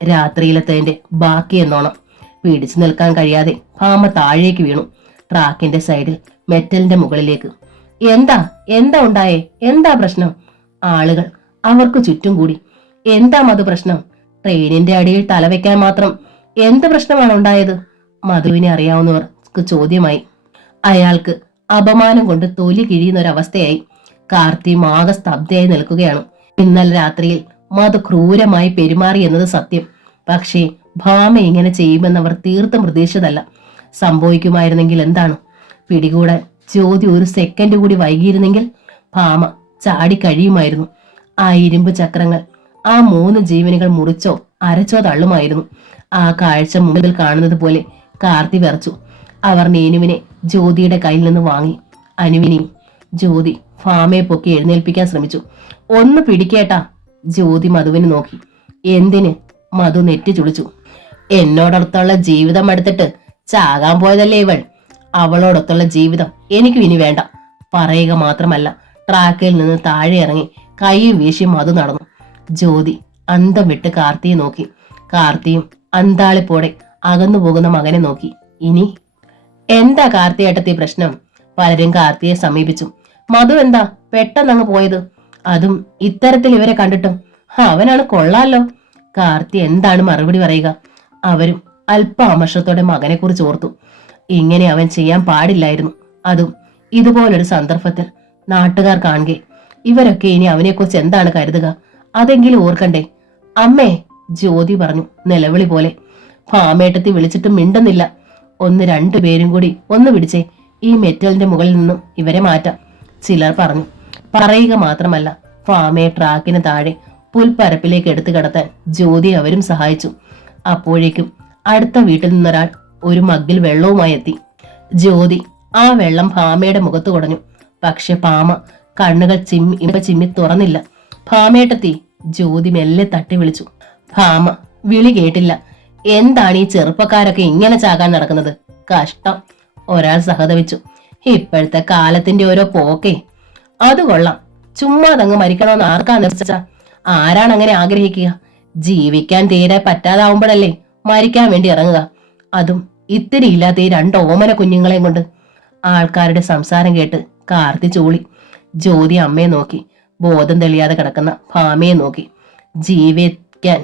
രാത്രിയിലത്തെ ബാക്കി എന്നോണം. പിടിച്ചു നിൽക്കാൻ കഴിയാതെ ഭാമ താഴേക്ക് വീണു. ട്രാക്കിന്റെ സൈഡിൽ മെറ്റലിന്റെ മുകളിലേക്ക്. എന്താ ഉണ്ടായേ? എന്താ പ്രശ്നം? ആളുകൾ അവർക്ക് ചുറ്റും കൂടി. എന്താ മധു പ്രശ്നം? ട്രെയിനിന്റെ അടിയിൽ തലവെക്കാൻ മാത്രം എന്ത് പ്രശ്നമാണ് ഉണ്ടായത്? മധുവിനെ അറിയാവുന്നവർക്ക് ചോദ്യമായി. അയാൾക്ക് അപമാനം കൊണ്ട് തൊലി കിഴിയുന്ന ഒരവസ്ഥയായി. കാർത്തി ആകെ സ്തബ്ധയായി നിൽക്കുകയാണ്. ഇന്നലെ രാത്രിയിൽ മധു ക്രൂരമായി പെരുമാറി എന്നത് സത്യം. പക്ഷേ ഭാമ ഇങ്ങനെ ചെയ്യുമെന്നവർ തീർത്തും പ്രതീക്ഷിച്ചതല്ല. സംഭവിക്കുമായിരുന്നെങ്കിൽ എന്താണ്? പിടികൂടാൻ ജ്യോതി ഒരു സെക്കൻഡ് കൂടി വൈകിയിരുന്നെങ്കിൽ ഭാമ ചാടി കഴിയുമായിരുന്നു. ആ ഇരുമ്പ് ചക്രങ്ങൾ ആ 3 ജീവനുകൾ മുറിച്ചോ അരച്ചോ തള്ളുമായിരുന്നു. ആ കാഴ്ച മുമ്പിൽ കാണുന്നത് പോലെ കാർത്തി വിറച്ചു. അവർ നീനുവിനെ ജ്യോതിയുടെ കയ്യിൽ നിന്ന് വാങ്ങി. അനുവിനെയും. ജ്യോതി ഭാമയെ പൊക്കി എഴുന്നേൽപ്പിക്കാൻ ശ്രമിച്ചു. ഒന്ന് പിടിക്കേട്ടാ. ജ്യോതി മധുവിനെ നോക്കി. എന്തിന്? മധു നെറ്റി ചുളിച്ചു. എന്നോടൊത്തുള്ള ജീവിതം എടുത്തിട്ട് ചാകാൻ പോയതല്ലേ ഇവൾ. അവളോടൊത്തുള്ള ജീവിതം എനിക്കും ഇനി വേണ്ട. പറയുക മാത്രമല്ല, ട്രാക്കിൽ നിന്ന് താഴെ ഇറങ്ങി കൈയും വീശി മധു നടന്നു. ജ്യോതി അന്തം വിട്ട് കാർത്തിയെ നോക്കി. കാർത്തിയും അന്താളിപ്പോടെ അകന്നു പോകുന്ന മകനെ നോക്കി. ഇനി എന്താ കാർത്തിയേട്ടത്തി പ്രശ്നം? പലരും കാർത്തിയെ സമീപിച്ചു. മധു എന്താ പെട്ടെന്നങ്ങ് പോയത്? അതും ഇത്തരത്തിൽ ഇവരെ കണ്ടിട്ടും. അവനാണ് കൊള്ളാലോ. കാർത്തി എന്താണ് മറുപടി പറയുക? അവരും അല്പ അമർഷത്തോടെ മകനെ കുറിച്ച് ഓർത്തു. ഇങ്ങനെ അവൻ ചെയ്യാൻ പാടില്ലായിരുന്നു. അതും ഇതുപോലൊരു സന്ദർഭത്തിൽ. നാട്ടുകാർ കാണുകെ ഇവരൊക്കെ ഇനി അവനെക്കുറിച്ച് എന്താണ് കരുതുക? അതെങ്കിലും ഓർക്കണ്ടേ? അമ്മേ, ജ്യോതി പറഞ്ഞു നിലവിളി പോലെ. ഭാമേട്ടത്തി വിളിച്ചിട്ടും മിണ്ടുന്നില്ല. 1-2 പേരും കൂടി ഒന്ന് പിടിച്ചേ. ഈ മെറ്റലിന്റെ മുകളിൽ നിന്നും ഇവരെ മാറ്റാം, ചിലർ പറഞ്ഞു. പറയുക മാത്രമല്ല, ഭാമയെ ട്രാക്കിന് താഴെ പുൽപ്പരപ്പിലേക്ക് എടുത്തു കടത്താൻ ജ്യോതി അവരും സഹായിച്ചു. അപ്പോഴേക്കും അടുത്ത വീട്ടിൽ നിന്നൊരാൾ ഒരു മഗ്ഗിൽ വെള്ളവുമായി എത്തി. ജ്യോതി ആ വെള്ളം ഭാമയുടെ മുഖത്ത് കുടഞ്ഞു. പക്ഷെ ഭാമ കണ്ണുകൾ ചിമ്മി തുറന്നില്ല. ഭാമേട്ടത്തി, ജ്യോതി മെല്ലെ തട്ടി വിളിച്ചു. ഭാമ വിളി കേട്ടില്ല. എന്താണ് ഈ ചെറുപ്പക്കാരൊക്കെ ഇങ്ങനെ ചാകാൻ നടക്കുന്നത്? കഷ്ടം, ഒരാൾ സഹതപിച്ചു. ഇപ്പോഴത്തെ കാലത്തിന്റെ ഓരോ പോക്കേ. അത് കൊള്ളാം. ചുമ്മാതങ്ങ് മരിക്കണമെന്ന് ആർക്കാ നിർച്ച? ആരാണ് അങ്ങനെ ആഗ്രഹിക്കുക? ജീവിക്കാൻ തീരെ പറ്റാതാവുമ്പോഴല്ലേ മരിക്കാൻ വേണ്ടി ഇറങ്ങുക. അതും ഇത്തിരി ഇല്ലാത്ത ഈ 2 ഓമന കുഞ്ഞുങ്ങളെയും കൊണ്ട്. ആൾക്കാരുടെ സംസാരം കേട്ട് കാർത്തി ചൂളി. ജ്യോതി അമ്മയെ നോക്കി. ബോധം തെളിയാതെ കിടക്കുന്ന ഭാമയെ നോക്കി. ജീവിക്കാൻ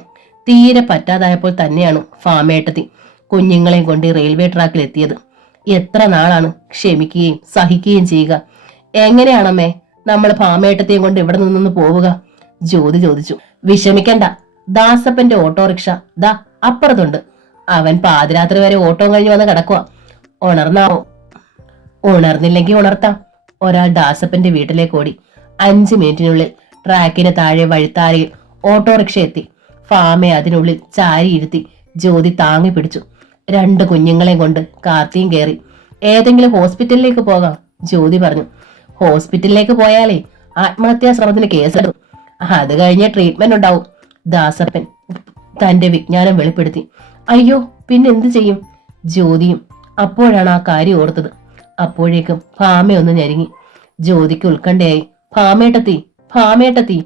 തീരെ പറ്റാതായപ്പോൾ തന്നെയാണ് ഭാമേട്ടത്തി കുഞ്ഞുങ്ങളെയും കൊണ്ട് റെയിൽവേ ട്രാക്കിൽ എത്തിയത്. എത്ര നാളാണ് ക്ഷമിക്കുകയും സഹിക്കുകയും ചെയ്യുക? എങ്ങനെയാണമ്മേ നമ്മൾ ഭാമേട്ടത്തെയും കൊണ്ട് ഇവിടെ നിന്നൊന്ന് പോവുക? ജ്യോതി ചോദിച്ചു. വിഷമിക്കണ്ട, ദാസപ്പന്റെ ഓട്ടോറിക്ഷ ദാ അപ്പുറത്തുണ്ട്. അവൻ പാതിരാത്രി വരെ ഓട്ടം കഴിഞ്ഞ് വന്ന് കിടക്കുക. ഉണർന്നാവോ? ഉണർന്നില്ലെങ്കിൽ ഉണർത്താം. ഒരാൾ ദാസപ്പന്റെ വീട്ടിലേക്ക് ഓടി. 5 മിനിറ്റിനുള്ളിൽ ട്രാക്കിന് താഴെ വഴിത്താരയിൽ ഓട്ടോറിക്ഷ എത്തി. ഫാമയെ അതിനുള്ളിൽ ചാരിയിരുത്തി ജ്യോതി താങ്ങി പിടിച്ചു. 2 കുഞ്ഞുങ്ങളെയും കൊണ്ട് കാർത്തിയും കയറി. ഏതെങ്കിലും ഹോസ്പിറ്റലിലേക്ക് പോകാം, ജ്യോതി പറഞ്ഞു. ഹോസ്പിറ്റലിലേക്ക് പോയാലേ ആത്മഹത്യാ ശ്രമത്തിന് കേസെടുക്കും. അത് കഴിഞ്ഞ ട്രീറ്റ്മെന്റ് ഉണ്ടാവും. ദാസപ്പൻ തന്റെ വിജ്ഞാനം വെളിപ്പെടുത്തി. അയ്യോ, പിന്നെ എന്തു ചെയ്യും? ജ്യോതിയും അപ്പോഴാണ് ആ കാര്യം ഓർത്തത്. അപ്പോഴേക്കും ഭാമയൊന്ന് ഞെരുങ്ങി. ജ്യോതിക്ക് ഉത്കണ്ഠയായി. ഭാമേട്ടത്തി, ഭാമേട്ടത്തി.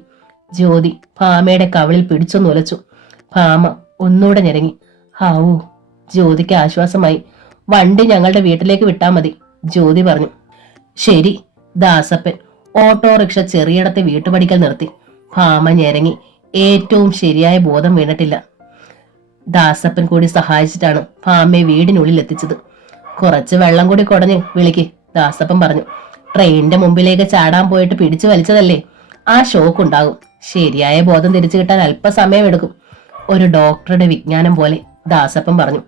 ജ്യോതി ഭാമയുടെ കവിളിൽ പിടിച്ചൊന്ന് ഉലച്ചു. ഭാമ ഒന്നുകൂടെ ഞെരങ്ങി. ഹാവൂ. ജ്യോതിക്ക് ആശ്വാസമായി. വണ്ടി ഞങ്ങളുടെ വീട്ടിലേക്ക് വിട്ടാ മതി, ജ്യോതി പറഞ്ഞു. ശരി. ദാസപ്പൻ ഓട്ടോറിക്ഷ ചെറിയിടത്തെ വീട്ടുപടിക്കൽ നിർത്തി. ഭാമ ഞെരങ്ങി. ഏറ്റവും ശരിയായ ബോധം വീണിട്ടില്ല. ദാസപ്പൻ കൂടി സഹായിച്ചിട്ടാണ് ഭാമയെ വീടിനുള്ളിൽ എത്തിച്ചത്. കുറച്ച് വെള്ളം കൂടി കുടഞ്ഞ് വിളിക്ക്, ദാസപ്പൻ പറഞ്ഞു. ട്രെയിനിന്റെ മുമ്പിലേക്ക് ചാടാൻ പോയിട്ട് പിടിച്ചു വലിച്ചതല്ലേ, ആ ഷോക്ക് ഉണ്ടാകും. ശരിയായ ബോധം തിരിച്ചു കിട്ടാൻ അല്പസമയം എടുക്കും. ഒരു ഡോക്ടറുടെ വിജ്ഞാനം പോലെ, ദാസപ്പൻ പറഞ്ഞു.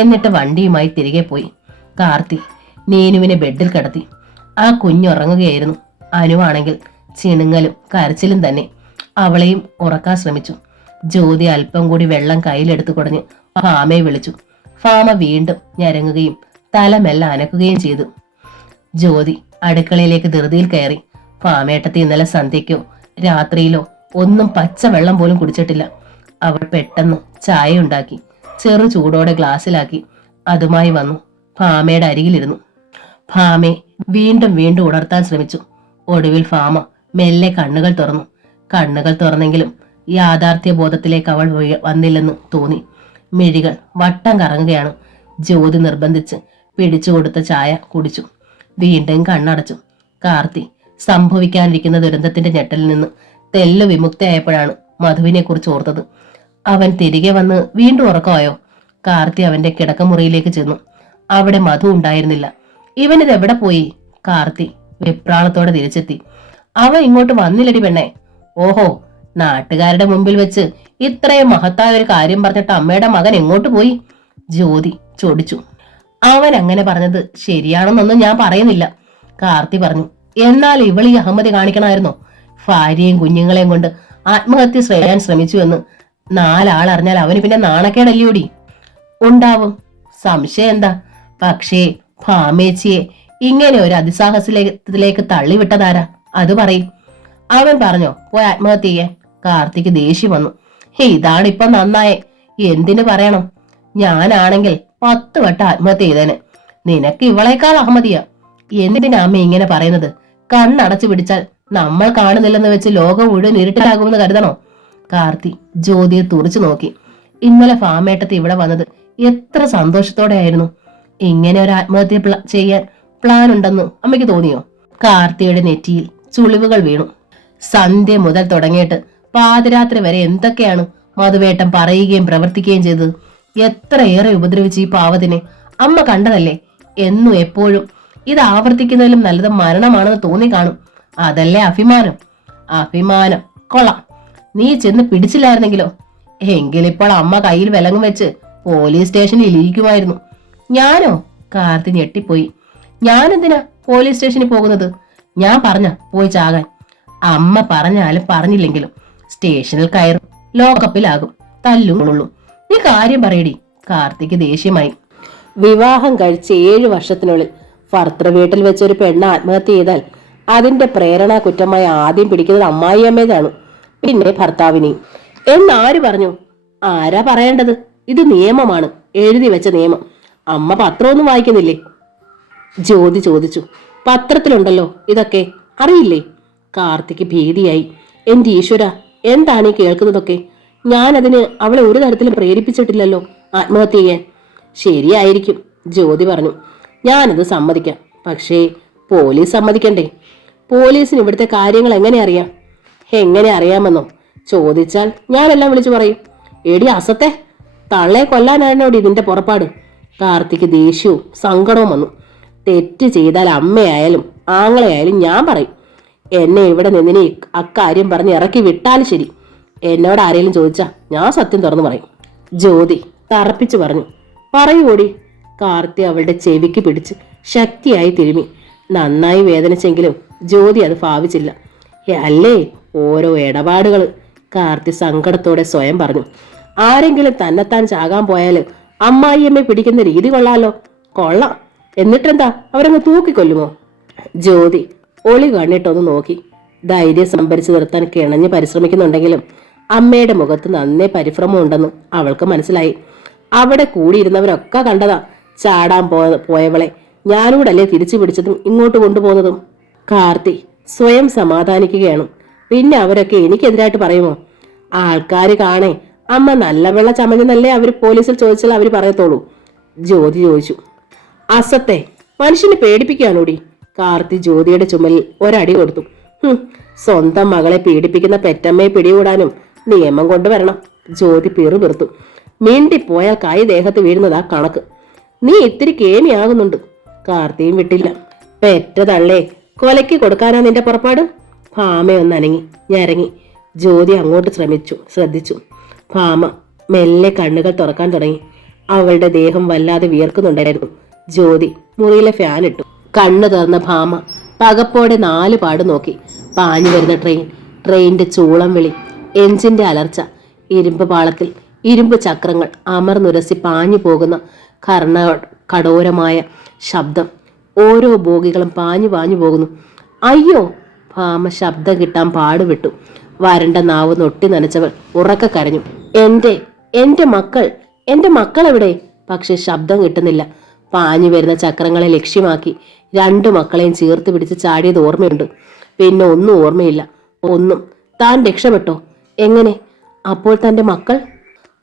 എന്നിട്ട് വണ്ടിയുമായി തിരികെ പോയി. കാർത്തി നീനുവിനെ ബെഡിൽ കിടത്തി. ആ കുഞ്ഞുറങ്ങുകയായിരുന്നു. അനുവാണെങ്കിൽ ചിണുങ്ങലും കരച്ചിലും തന്നെ. അവളെയും ഉറക്കാൻ ശ്രമിച്ചു. ജ്യോതി അല്പം കൂടി വെള്ളം കയ്യിലെടുത്തു കുടഞ്ഞ് ഫാമയെ വിളിച്ചു. ഫാമ വീണ്ടും ഞരങ്ങുകയും തലമെല്ലാം അനക്കുകയും ചെയ്തു. ജ്യോതി അടുക്കളയിലേക്ക് ധൃതിയിൽ കയറി. ഫാമേട്ടത്തി ഇന്നലെ സന്ധ്യയ്ക്കോ രാത്രിയിലോ ഒന്നും പച്ചവെള്ളം പോലും കുടിച്ചിട്ടില്ല. അവൾ പെട്ടെന്ന് ചായ ഉണ്ടാക്കി ചെറു ചൂടോടെ ഗ്ലാസ്സിലാക്കി അതുമായി വന്നു ഫാമയുടെ അരികിലിരുന്നു. ഫാമയെ വീണ്ടും വീണ്ടും ഉണർത്താൻ ശ്രമിച്ചു. ഒടുവിൽ ഫാമ മെല്ലെ കണ്ണുകൾ തുറന്നു. കണ്ണുകൾ തുറന്നെങ്കിലും യാഥാർത്ഥ്യ ബോധത്തിലേക്ക് അവൾ വന്നില്ലെന്ന് തോന്നി. മിഴികൾ വട്ടം കറങ്ങുകയാണ്. ജ്യോതി നിർബന്ധിച്ച് പിടിച്ചു കൊടുത്ത ചായ കുടിച്ചു. വീണ്ടും കണ്ണടച്ചു. കാർത്തി സംഭവിക്കാനിരിക്കുന്ന ദുരന്തത്തിന്റെ ഞെട്ടലിൽ നിന്ന് തെല്ലു വിമുക്തയായപ്പോഴാണ് മധുവിനെ കുറിച്ച് ഓർത്തത്. അവൻ തിരികെ വന്ന് വീണ്ടും ഉറക്കമായോ? കാർത്തി അവന്റെ കിടക്കമുറിയിലേക്ക് ചെന്നു. അവിടെ മധു ഉണ്ടായിരുന്നില്ല. ഇവനിത് എവിടെ പോയി? കാർത്തി വെപ്രാളത്തോടെ തിരിച്ചെത്തി. അവൻ ഇങ്ങോട്ട് വന്നില്ലടി പെണ്ണെ. ഓഹോ, നാട്ടുകാരുടെ മുമ്പിൽ വെച്ച് ഇത്രയും മഹത്തായ ഒരു കാര്യം പറഞ്ഞിട്ട് അമ്മയുടെ മകൻ എങ്ങോട്ട് പോയി? ജ്യോതി ചോദിച്ചു. അവൻ അങ്ങനെ പറഞ്ഞത് ശരിയാണെന്നൊന്നും ഞാൻ പറയുന്നില്ല, കാർത്തി പറഞ്ഞു. എന്നാൽ ഇവൾ ഈ അഹമ്മതി കാണിക്കണമായിരുന്നോ? ഭാര്യയും കുഞ്ഞുങ്ങളെയും കൊണ്ട് ആത്മഹത്യ ചെയ്യാൻ ശ്രമിച്ചു എന്ന് 4 ആൾ അറിഞ്ഞാൽ അവന് പിന്നെ നാണക്കേടല്ലോടി. ഉണ്ടാവും, സംശയം എന്താ? പക്ഷേ ഭാമേച്ചിയെ ഇങ്ങനെ ഒരു അതിസാഹസത്തിലേക്ക് തള്ളിവിട്ടതാരാ? അത് പറയും. അവൻ പറഞ്ഞോ പോയി ആത്മഹത്യ ചെയ്യാൻ? കാർത്തിക്ക് ദേഷ്യം വന്നു. ഇതാണ് ഇപ്പൊ നന്നായേ. എന്തിനു പറയണം? ഞാനാണെങ്കിൽ 10 വട്ടം ആത്മഹത്യ ചെയ്തേനെ. നിനക്ക് ഇവളേക്കാൾ അഹമ്മതിയാ. എന്തിനാ അമ്മ ഇങ്ങനെ പറയുന്നത്? കണ്ണടച്ചു പിടിച്ചാൽ നമ്മൾ കാണുന്നില്ലെന്ന് വെച്ച് ലോകം മുഴുവൻ ഇരുട്ടിലാകുമെന്ന് കരുതണോ? കാർത്തി ജ്യോതിയെ തുറച്ചു നോക്കി. ഇന്നലെ ഫാമേട്ടത്തി ഇവിടെ വന്നത് എത്ര സന്തോഷത്തോടെ ആയിരുന്നു. ഇങ്ങനെ ഒരു ആത്മഹത്യ ചെയ്യാൻ പ്ലാൻ ഉണ്ടെന്ന് അമ്മയ്ക്ക് തോന്നിയോ? കാർത്തിയുടെ നെറ്റിയിൽ ചുളിവുകൾ വീണു. സന്ധ്യ മുതൽ തുടങ്ങിയിട്ട് പാതിരാത്രി വരെ എന്തൊക്കെയാണ് മധുവേട്ടൻ പറയുകയും പ്രവർത്തിക്കുകയും ചെയ്തത്. എത്രയേറെ ഉപദ്രവിച്ച് ഈ പാവത്തിനെ അമ്മ കണ്ടതല്ലേ. എന്നും എപ്പോഴും ഇത് ആവർത്തിക്കുന്നതിലും നല്ലത് മരണമാണെന്ന് തോന്നി കാണും. അതല്ലേ അഭിമാനം? അഭിമാനം കൊള്ളാം. നീ ചെന്ന് പിടിച്ചില്ലായിരുന്നെങ്കിലോ? എങ്കിലിപ്പോൾ അമ്മ കയ്യിൽ വിലങ്ങും വെച്ച് പോലീസ് സ്റ്റേഷനിൽ ഇരിക്കുമായിരുന്നു. ഞാനോ? കാർത്തി ഞെട്ടിപ്പോയി. ഞാനെന്തിനാ പോലീസ് സ്റ്റേഷനിൽ പോകുന്നത്? ഞാൻ പറഞ്ഞ പോയി ചാകാൻ. അമ്മ പറഞ്ഞാലും പറഞ്ഞില്ലെങ്കിലും സ്റ്റേഷനിൽ കയറും, ലോക്കപ്പിലാകും, തല്ലും കൊള്ളും. നീ കാര്യം പറയടി. കാർത്തിക്ക് ദേഷ്യമായി. വിവാഹം കഴിച്ച് 7 വർഷത്തിനുള്ളിൽ ഭർത്തൃ വീട്ടിൽ വെച്ച് ഒരു പെണ്ണ് ആത്മഹത്യ ചെയ്താൽ അതിന്റെ പ്രേരണ കുറ്റമായി ആദ്യം പിടിക്കുന്നത് അമ്മായിയമ്മേതാണ്, പിന്നെ ഭർത്താവിനെയും. എന്നാര് പറഞ്ഞു? ആരാ പറയേണ്ടത്? ഇത് നിയമമാണ്, എഴുതി വെച്ച നിയമം. അമ്മ പത്രമൊന്നും വായിക്കുന്നില്ലേ? ജ്യോതി ചോദിച്ചു. പത്രത്തിലുണ്ടല്ലോ ഇതൊക്കെ, അറിയില്ലേ? കാർത്തിക്ക് ഭീതിയായി. എന്റെ ഈശ്വര, എന്താണ് ഈ കേൾക്കുന്നതൊക്കെ? ഞാനതിന് അവളെ ഒരു തരത്തിലും പ്രേരിപ്പിച്ചിട്ടില്ലല്ലോ ആത്മഹത്യ ചെയ്യാൻ. ശരിയായിരിക്കും, ജ്യോതി പറഞ്ഞു. ഞാനത് സമ്മതിക്കാം. പക്ഷേ പോലീസ് സമ്മതിക്കണ്ടേ? പോലീസിന് ഇവിടുത്തെ കാര്യങ്ങൾ എങ്ങനെ അറിയാം? എങ്ങനെ അറിയാമെന്നോ ചോദിച്ചാൽ ഞാനെല്ലാം വിളിച്ചു പറയും. എടി അസത്തെ, തള്ളയെ കൊല്ലാനാണോടി ഇതിന്റെ പുറപ്പാട്? കാർത്തിക്ക് ദേഷ്യവും സങ്കടവും വന്നു. തെറ്റ് ചെയ്താൽ അമ്മയായാലും ആങ്ങളെയായാലും ഞാൻ പറയും. എന്നെ ഇവിടെ നിന്നിനെ അക്കാര്യം പറഞ്ഞ് ഇറക്കി വിട്ടാലും ശരി. എന്നോട് ആരെങ്കിലും ചോദിച്ചാ ഞാൻ സത്യം തുറന്നു പറയും. ജ്യോതി തറപ്പിച്ചു പറഞ്ഞു. പറയൂടി. കാർത്തി അവളുടെ ചെവിക്ക് പിടിച്ച് ശക്തിയായി തിരുമി. നന്നായി വേദനിച്ചെങ്കിലും ജ്യോതി അത് ഭാവിച്ചില്ല. അല്ലേ ഓരോ ഇടപാടുകൾ, കാർത്തി സങ്കടത്തോടെ സ്വയം പറഞ്ഞു. ആരെങ്കിലും തന്നെത്താൻ ചാകാൻ പോയാല് അമ്മായിയമ്മയെ പിടിക്കുന്ന രീതി കൊള്ളാലോ. കൊള്ളാം. എന്നിട്ടെന്താ, അവരങ്ങ് തൂക്കിക്കൊല്ലുമോ? ജ്യോതി ഒളി കണ്ണിട്ടൊന്ന് നോക്കി. ധൈര്യം സംഭരിച്ചു നിർത്താൻ കിണഞ്ഞ് പരിശ്രമിക്കുന്നുണ്ടെങ്കിലും അമ്മയുടെ മുഖത്ത് നന്നേ പരിഭ്രമം ഉണ്ടെന്ന് അവൾക്ക് മനസ്സിലായി. അവിടെ കൂടിയിരുന്നവരൊക്കെ കണ്ടതാ ചാടാൻ പോയവളെ. ഞാനൂടല്ലേ തിരിച്ചു പിടിച്ചതും ഇങ്ങോട്ട് കൊണ്ടുപോകുന്നതും. കാർത്തി സ്വയം സമാധാനിക്കുകയാണ്. പിന്നെ അവരൊക്കെ എനിക്കെതിരായിട്ട് പറയുമോ? ആൾക്കാര് കാണേ അമ്മ നല്ല വെള്ള ചമഞ്ഞെന്നല്ലേ അവര് പോലീസിൽ ചോദിച്ചാൽ അവര് പറയത്തോളൂ. ജ്യോതി ചോദിച്ചു. അസത്തെ, മനുഷ്യനെ പേടിപ്പിക്കാനൂടി. കാർത്തി ജ്യോതിയുടെ ചുമലിൽ ഒരടി കൊടുത്തു. സ്വന്തം മകളെ പീഡിപ്പിക്കുന്ന പെറ്റമ്മയെ പിടികൂടാനും നിയമം കൊണ്ടുവരണം. ജ്യോതി പിറുപിറുത്തു. മിണ്ടിപ്പോയാൽ കൈ ദേഹത്ത് വീഴുന്നതാ കണക്ക്. നീ ഇത്തിരി കേമിയാകുന്നുണ്ട്. കാർത്തിയും വിട്ടില്ല. പെറ്റതള്ളേ, കൊലയ്ക്ക് കൊടുക്കാനാ നിന്റെ പുറപ്പാട്? ഭാമയൊന്ന് അനങ്ങി ഞരങ്ങി. ജ്യോതി അങ്ങോട്ട് ശ്രദ്ധിച്ചു. ഭാമ മെല്ലെ കണ്ണുകൾ തുറക്കാൻ തുടങ്ങി. അവളുടെ ദേഹം വല്ലാതെ വിയർക്കുന്നുണ്ടായിരുന്നു. ജ്യോതി മുറിയിലെ ഫാൻ ഇട്ടു. കണ്ണു തുറന്ന ഭാമ പകപ്പോടെ 4 പാട് നോക്കി. പാഞ്ഞു വരുന്ന ട്രെയിനിന്റെ ചൂളം വിളി, എഞ്ചിന്റെ അലർച്ച, ഇരുമ്പ് പാളത്തിൽ ഇരുമ്പ് ചക്രങ്ങൾ അമർന്നുരസി പാഞ്ഞു പോകുന്ന കഠോരമായ ശബ്ദം. ഓരോ ബോഗികളും പാഞ്ഞു പോകുന്നു. അയ്യോ! ഭാമ ശബ്ദം കിട്ടാൻ പാടുവിട്ടു. വരണ്ട നാവ് നൊട്ടി നനച്ചവൾ ഉറക്കെ കരഞ്ഞു. എന്റെ മക്കൾ എവിടെ? പക്ഷെ ശബ്ദം കിട്ടുന്നില്ല. പാഞ്ഞു വരുന്ന ചക്രങ്ങളെ ലക്ഷ്യമാക്കി 2 മക്കളെയും ചേർത്ത് പിടിച്ച് ചാടിയത് ഓർമ്മയുണ്ട്. പിന്നെ ഒന്നും ഓർമ്മയില്ല. ഒന്നും. താൻ രക്ഷപ്പെട്ടോ? എങ്ങനെ? അപ്പോൾ തന്റെ മക്കൾ?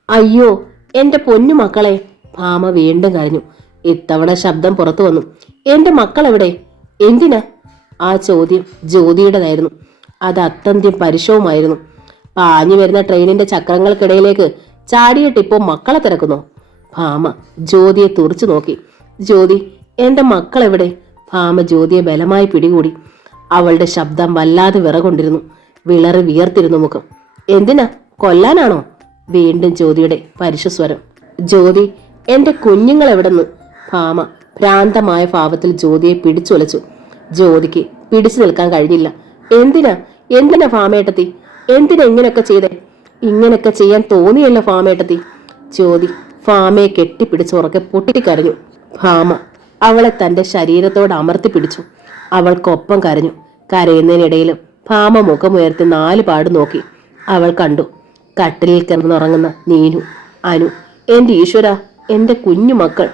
അയ്യോ, എന്റെ പൊന്നു മക്കളെ! ഭാമ വീണ്ടും കരഞ്ഞു. ഇത്തവണ ശബ്ദം പുറത്തു വന്നു. എന്റെ മക്കൾ എവിടെ? എന്തിനാ? ആ ചോദ്യം ജ്യോതിയുടേതായിരുന്നു. അത് അത്യന്തം പരിശവുമായിരുന്നു. പാഞ്ഞു വരുന്ന ട്രെയിനിന്റെ ചക്രങ്ങൾക്കിടയിലേക്ക് ചാടിയിട്ടിപ്പോ മക്കളെ തിരക്കുന്നു. ഭാമ ജ്യോതിയെ തുറച്ചു നോക്കി. ജ്യോതി, എന്റെ മക്കൾ എവിടെ? ഭാമ ജ്യോതിയെ ബലമായി പിടികൂടി. അവളുടെ ശബ്ദം വല്ലാതെ വിറകൊണ്ടിരുന്നു. വിളറി വിയർത്തിരുന്നു മുഖം. എന്തിനാ? കൊല്ലാനാണോ? വീണ്ടും ജ്യോതിയുടെ പരുഷസ്വരം. ജ്യോതി, എന്റെ കുഞ്ഞുങ്ങൾ എവിടെന്ന്? ഭാമ ഭ്രാന്തമായ ഭാവത്തിൽ ജ്യോതിയെ പിടിച്ചുലച്ചു. ജ്യോതിക്ക് പിടിച്ചു നിൽക്കാൻ കഴിഞ്ഞില്ല. എന്തിനാ ഭാമേട്ടത്തി? എന്തിനാ ഇങ്ങനെയൊക്കെ ചെയ്തേ? ഇങ്ങനെയൊക്കെ ചെയ്യാൻ തോന്നിയല്ലോ ഭാമേട്ടത്തി. ജ്യോതി ഭാമയെ കെട്ടിപ്പിടിച്ച് ഉറക്കെ പൊട്ടിക്കരഞ്ഞു. ഭാമ അവളെ തന്റെ ശരീരത്തോട് അമർത്തി പിടിച്ചു. അവൾക്കൊപ്പം കരഞ്ഞു. കരയുന്നതിനിടയിലും ഭാമ മുഖമുയർത്തി 4 പാട് നോക്കി. അവൾ കണ്ടു കട്ടിലിൽ കിടന്നുറങ്ങുന്ന നീനു, അനു. എന്റെ ഈശ്വര, എന്റെ കുഞ്ഞു മക്കൾ!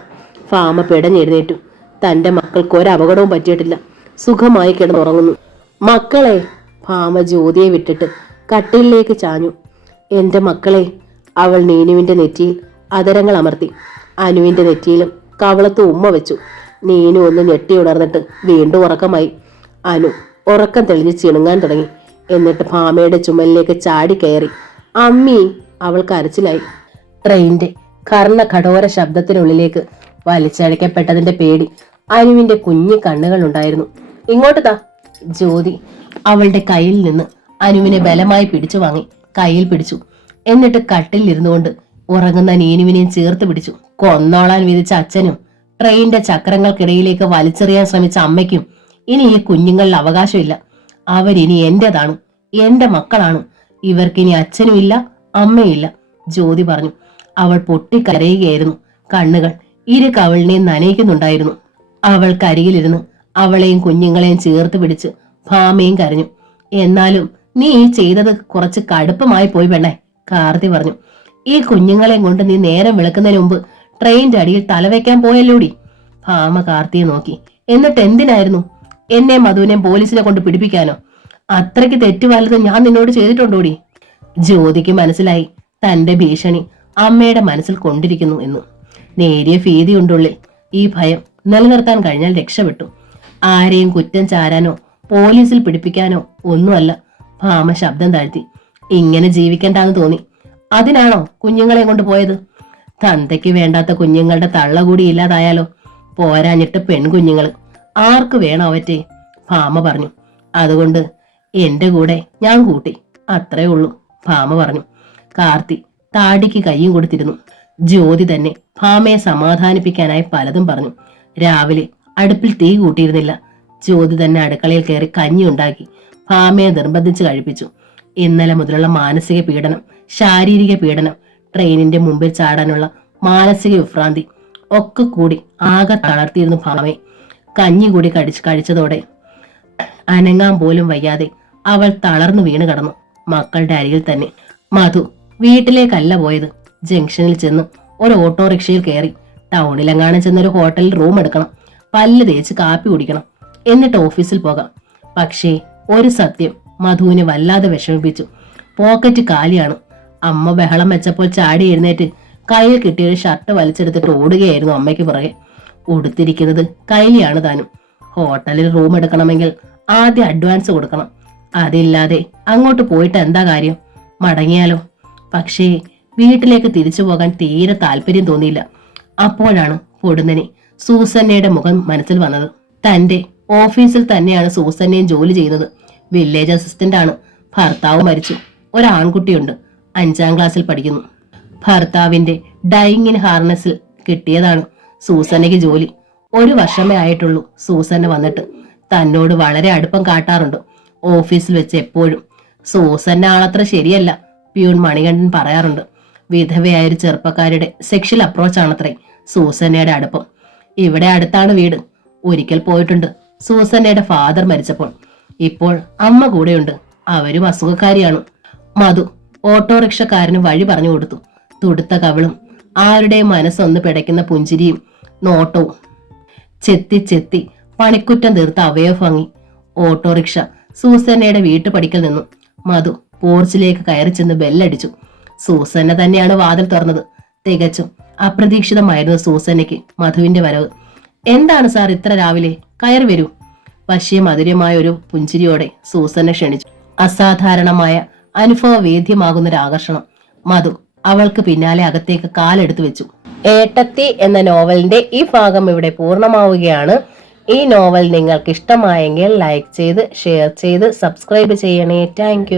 ഭാമ പിടഞ്ഞെഴുന്നേറ്റു. തന്റെ മക്കൾക്ക് ഒരപകടവും പറ്റിയിട്ടില്ല. സുഖമായി കിടന്നുറങ്ങുന്നു. മക്കളെ! ഭാമ ജ്യോതിയെ വിട്ടിട്ട് കട്ടിലിലേക്ക് ചാഞ്ഞു. എന്റെ മക്കളെ! അവൾ നീനുവിന്റെ നെറ്റിയിൽ അതരങ്ങൾ അമർത്തി. അനുവിന്റെ നെറ്റിയിലും കവളത്ത് ഉമ്മ വെച്ചു. നീനു ഒന്ന് ഞെട്ടി ഉണർന്നിട്ട് വീണ്ടും ഉറക്കമായി. അനു ഉറക്കം തെളിഞ്ഞ് ചിണുങ്ങാൻ തുടങ്ങി. എന്നിട്ട് ഭാമയുടെ ചുമലിലേക്ക് ചാടി കയറി. അമ്മി! അവൾ കരച്ചിലായി. ട്രെയിനിന്റെ കഠോര ശബ്ദത്തിനുള്ളിലേക്ക് വലിച്ചഴക്കപ്പെട്ടതിന്റെ പേടി അനുവിന്റെ കുഞ്ഞു കണ്ണുകൾ ഉണ്ടായിരുന്നു. ഇങ്ങോട്ട് താ. ജ്യോതി അവളുടെ കയ്യിൽ നിന്ന് അനുവിനെ ബലമായി പിടിച്ചു വാങ്ങി. കയ്യിൽ പിടിച്ചു. എന്നിട്ട് കട്ടിൽ ഇരുന്നുകൊണ്ട് ഉറങ്ങുന്ന നീനുവിനെയും ചേർത്ത് പിടിച്ചു. കൊന്നോളാൻ വിധിച്ച അച്ഛനും ട്രെയിനിന്റെ ചക്രങ്ങൾക്കിടയിലേക്ക് വലിച്ചെറിയാൻ ശ്രമിച്ച അമ്മയ്ക്കും ഇനി ഈ കുഞ്ഞുങ്ങളിൽ അവകാശമില്ല. അവരിനി എന്റേതാണ്, എന്റെ മക്കളാണ്. ഇവർക്കിനി അച്ഛനും ഇല്ല, അമ്മയില്ല. ജ്യോതി പറഞ്ഞു. അവൾ പൊട്ടിക്കരയുകയായിരുന്നു. കണ്ണുകൾ 2 കവിളിനെയും നനയിക്കുന്നുണ്ടായിരുന്നു. അവൾ കരികിലിരുന്ന് അവളെയും കുഞ്ഞുങ്ങളെയും ചേർത്ത് പിടിച്ച് ഭാമയും കരഞ്ഞു. എന്നാലും നീ ചെയ്തത് കുറച്ച് കടുപ്പമായി പോയി പെണ്ണേ, കാർത്തി പറഞ്ഞു. ഈ കുഞ്ഞുങ്ങളെയും കൊണ്ട് നീ നേരം വിളക്കുന്നതിന് മുമ്പ് ട്രെയിനിന്റെ അടിയിൽ തലവെക്കാൻ പോയല്ലോടി. ഭാമ കാർത്തിയെ നോക്കി. എന്നിട്ട് എന്തിനായിരുന്നു? എന്നെ മധുവിനെയും പോലീസിനെ കൊണ്ട് പിടിപ്പിക്കാനോ? അത്രയ്ക്ക് തെറ്റ് വല്ലതും ഞാൻ നിന്നോട് ചെയ്തിട്ടുണ്ടോടി? ജ്യോതിക്ക് മനസ്സിലായി തന്റെ ഭീഷണി അമ്മയുടെ മനസ്സിൽ കൊണ്ടിരിക്കുന്നു എന്ന്. നേരിയ ഭീതിയുണ്ടുള്ളിൽ. ഈ ഭയം നിലനിർത്താൻ കഴിഞ്ഞാൽ രക്ഷപ്പെട്ടു. ആരെയും കുറ്റം ചാരാനോ പോലീസിൽ പിടിപ്പിക്കാനോ ഒന്നുമല്ല. ഭാമ ശബ്ദം താഴ്ത്തി. ഇങ്ങനെ ജീവിക്കണ്ടെന്ന് തോന്നി. അതിനാണോ കുഞ്ഞുങ്ങളെ കൊണ്ട് പോയത്? തന്തയ്ക്ക് വേണ്ടാത്ത കുഞ്ഞുങ്ങളുടെ തള്ള കൂടി ഇല്ലാതായാലോ? പോരാഞ്ഞിട്ട് പെൺകുഞ്ഞുങ്ങൾ ആർക്ക് വേണം അവറ്റെ? ഭാമ പറഞ്ഞു. അതുകൊണ്ട് എന്റെ കൂടെ ഞാൻ കൂട്ടി, അത്രേ ഉള്ളൂ. ഭാമ പറഞ്ഞു. കാർത്തി താടിക്ക് കയ്യും കൊടുത്തിരുന്നു. ജ്യോതി തന്നെ ഭാമയെ സമാധാനിപ്പിക്കാനായി പലതും പറഞ്ഞു. രാവിലെ അടുപ്പിൽ തീ കൂട്ടിയിരുന്നില്ല. ജ്യോതി തന്നെ അടുക്കളയിൽ കയറി കഞ്ഞി ഉണ്ടാക്കി ഭാമയെ നിർബന്ധിച്ച് കഴിപ്പിച്ചു. ഇന്നലെ മുതലുള്ള മാനസിക പീഡനം, ശാരീരിക പീഡനം, ട്രെയിനിന്റെ മുമ്പിൽ ചാടാനുള്ള മാനസിക വിഭ്രാന്തി ഒക്കെ കൂടി ആകെ തളർത്തിയിരുന്നു ഭാമയെ. കഞ്ഞി കൂടി കഴിച്ചതോടെ അനങ്ങാൻ പോലും വയ്യാതെ അവൾ തളർന്നു വീണ് കടന്നു. മക്കളുടെ അരികിൽ തന്നെ. മധു വീട്ടിലേക്കല്ല പോയത്. ജംഗ്ഷനിൽ ചെന്ന് ഒരു ഓട്ടോറിക്ഷയിൽ കയറി ടൗണിലെങ്ങാനും ചെന്നൊരു ഹോട്ടലിൽ റൂം എടുക്കണം, പല്ല് തേച്ച് കാപ്പി കുടിക്കണം, എന്നിട്ട് ഓഫീസിൽ പോകാം. പക്ഷേ ഒരു സത്യം മധുവിനെ വല്ലാതെ വിഷമിപ്പിച്ചു. പോക്കറ്റ് കാലിയാണ്. അമ്മ ബഹളം വെച്ചപ്പോൾ ചാടി എഴുന്നേറ്റ് കയ്യിൽ കിട്ടിയൊരു ഷർട്ട് വലിച്ചെടുത്തിട്ട് ഓടുകയായിരുന്നു അമ്മയ്ക്ക് പുറകെ. ഉടുത്തിരിക്കുന്നത് കൈലിയാണ് താനും. ഹോട്ടലിൽ റൂം എടുക്കണമെങ്കിൽ ആദ്യം അഡ്വാൻസ് കൊടുക്കണം. അതില്ലാതെ അങ്ങോട്ട് പോയിട്ട് എന്താ കാര്യം? മടങ്ങിയാലോ? പക്ഷേ വീട്ടിലേക്ക് തിരിച്ചു പോകാൻ തീരെ താല്പര്യം തോന്നിയില്ല. അപ്പോഴാണ് പൊടുന്നനെ സൂസന്നയുടെ മുഖം മനസ്സിൽ വന്നത്. തന്റെ ഓഫീസിൽ തന്നെയാണ് സൂസന്നയും ജോലി ചെയ്യുന്നത്. വില്ലേജ് അസിസ്റ്റന്റ് ആണ്. ഭർത്താവ് മരിച്ചു. ഒരു ആൺകുട്ടിയുണ്ട്, 5ാം ക്ലാസ്സിൽ പഠിക്കുന്നു. ഭർത്താവിന്റെ ഡൈയിങ് ഹാർനസിൽ കിട്ടിയതാണ് സൂസന്നയ്ക്ക് ജോലി. 1 വർഷമേ ആയിട്ടുള്ളൂ സൂസന്ന വന്നിട്ട്. തന്നോട് വളരെ അടുപ്പം കാട്ടാറുണ്ട് ഓഫീസിൽ വെച്ച് എപ്പോഴും. സൂസന്ന ആളത്ര ശരിയല്ല, പ്യൂൺ മണികണ്ഠൻ പറയാറുണ്ട്. വിധവയായൊരു ചെറുപ്പക്കാരുടെ സെക്ഷൽ അപ്രോച്ചാണത്രേ സൂസന്നയുടെ അടുപ്പം. ഇവിടെ അടുത്താണ് വീട്. ഒരിക്കൽ പോയിട്ടുണ്ട് സൂസന്നയുടെ ഫാദർ മരിച്ചപ്പോൾ. ഇപ്പോൾ അമ്മ കൂടെയുണ്ട്. അവരും അസുഖക്കാരിയാണ്. മധു ഓട്ടോറിക്ഷക്കാരന് വഴി പറഞ്ഞു കൊടുത്തു. തുടുത്ത കവിളും ആരുടെയും മനസ്സൊന്ന് പിടയ്ക്കുന്ന പുഞ്ചിരിയും നോട്ടവും ചെത്തി ചെത്തി പണിക്കുറ്റം തീർത്ത അവയവഭംഗി. ഓട്ടോറിക്ഷ സൂസന്നയുടെ വീട്ടുപടിക്കൽ നിന്നു. മധു പോർച്ചിലേക്ക് കയറി ചെന്ന് ബെല്ലടിച്ചു. സൂസന്ന തന്നെയാണ് വാതിൽ തുറന്നത്. തികച്ചും അപ്രതീക്ഷിതമായിരുന്നു സൂസന്നയ്ക്ക് മധുവിന്റെ വരവ്. എന്താണ് സാർ ഇത്ര രാവിലെ? കയറി വരൂ. വശ്യ മധുരമായ ഒരു പുഞ്ചിരിയോടെ സൂസന്ന ക്ഷണിച്ചു. അസാധാരണമായ അനുഭവവേദ്യമാകുന്നൊരാകർഷണം. മധു അവൾക്ക് പിന്നാലെ അകത്തേക്ക് കാലെടുത്തു വെച്ചു. ഏട്ടത്തി എന്ന നോവലിന്റെ ഈ ഭാഗം ഇവിടെ പൂർണ്ണമാവുകയാണ്. ഈ നോവൽ നിങ്ങൾക്ക് ഇഷ്ടമായെങ്കിൽ ലൈക്ക് ചെയ്ത്, ഷെയർ ചെയ്ത്, സബ്സ്ക്രൈബ് ചെയ്യണേ. താങ്ക്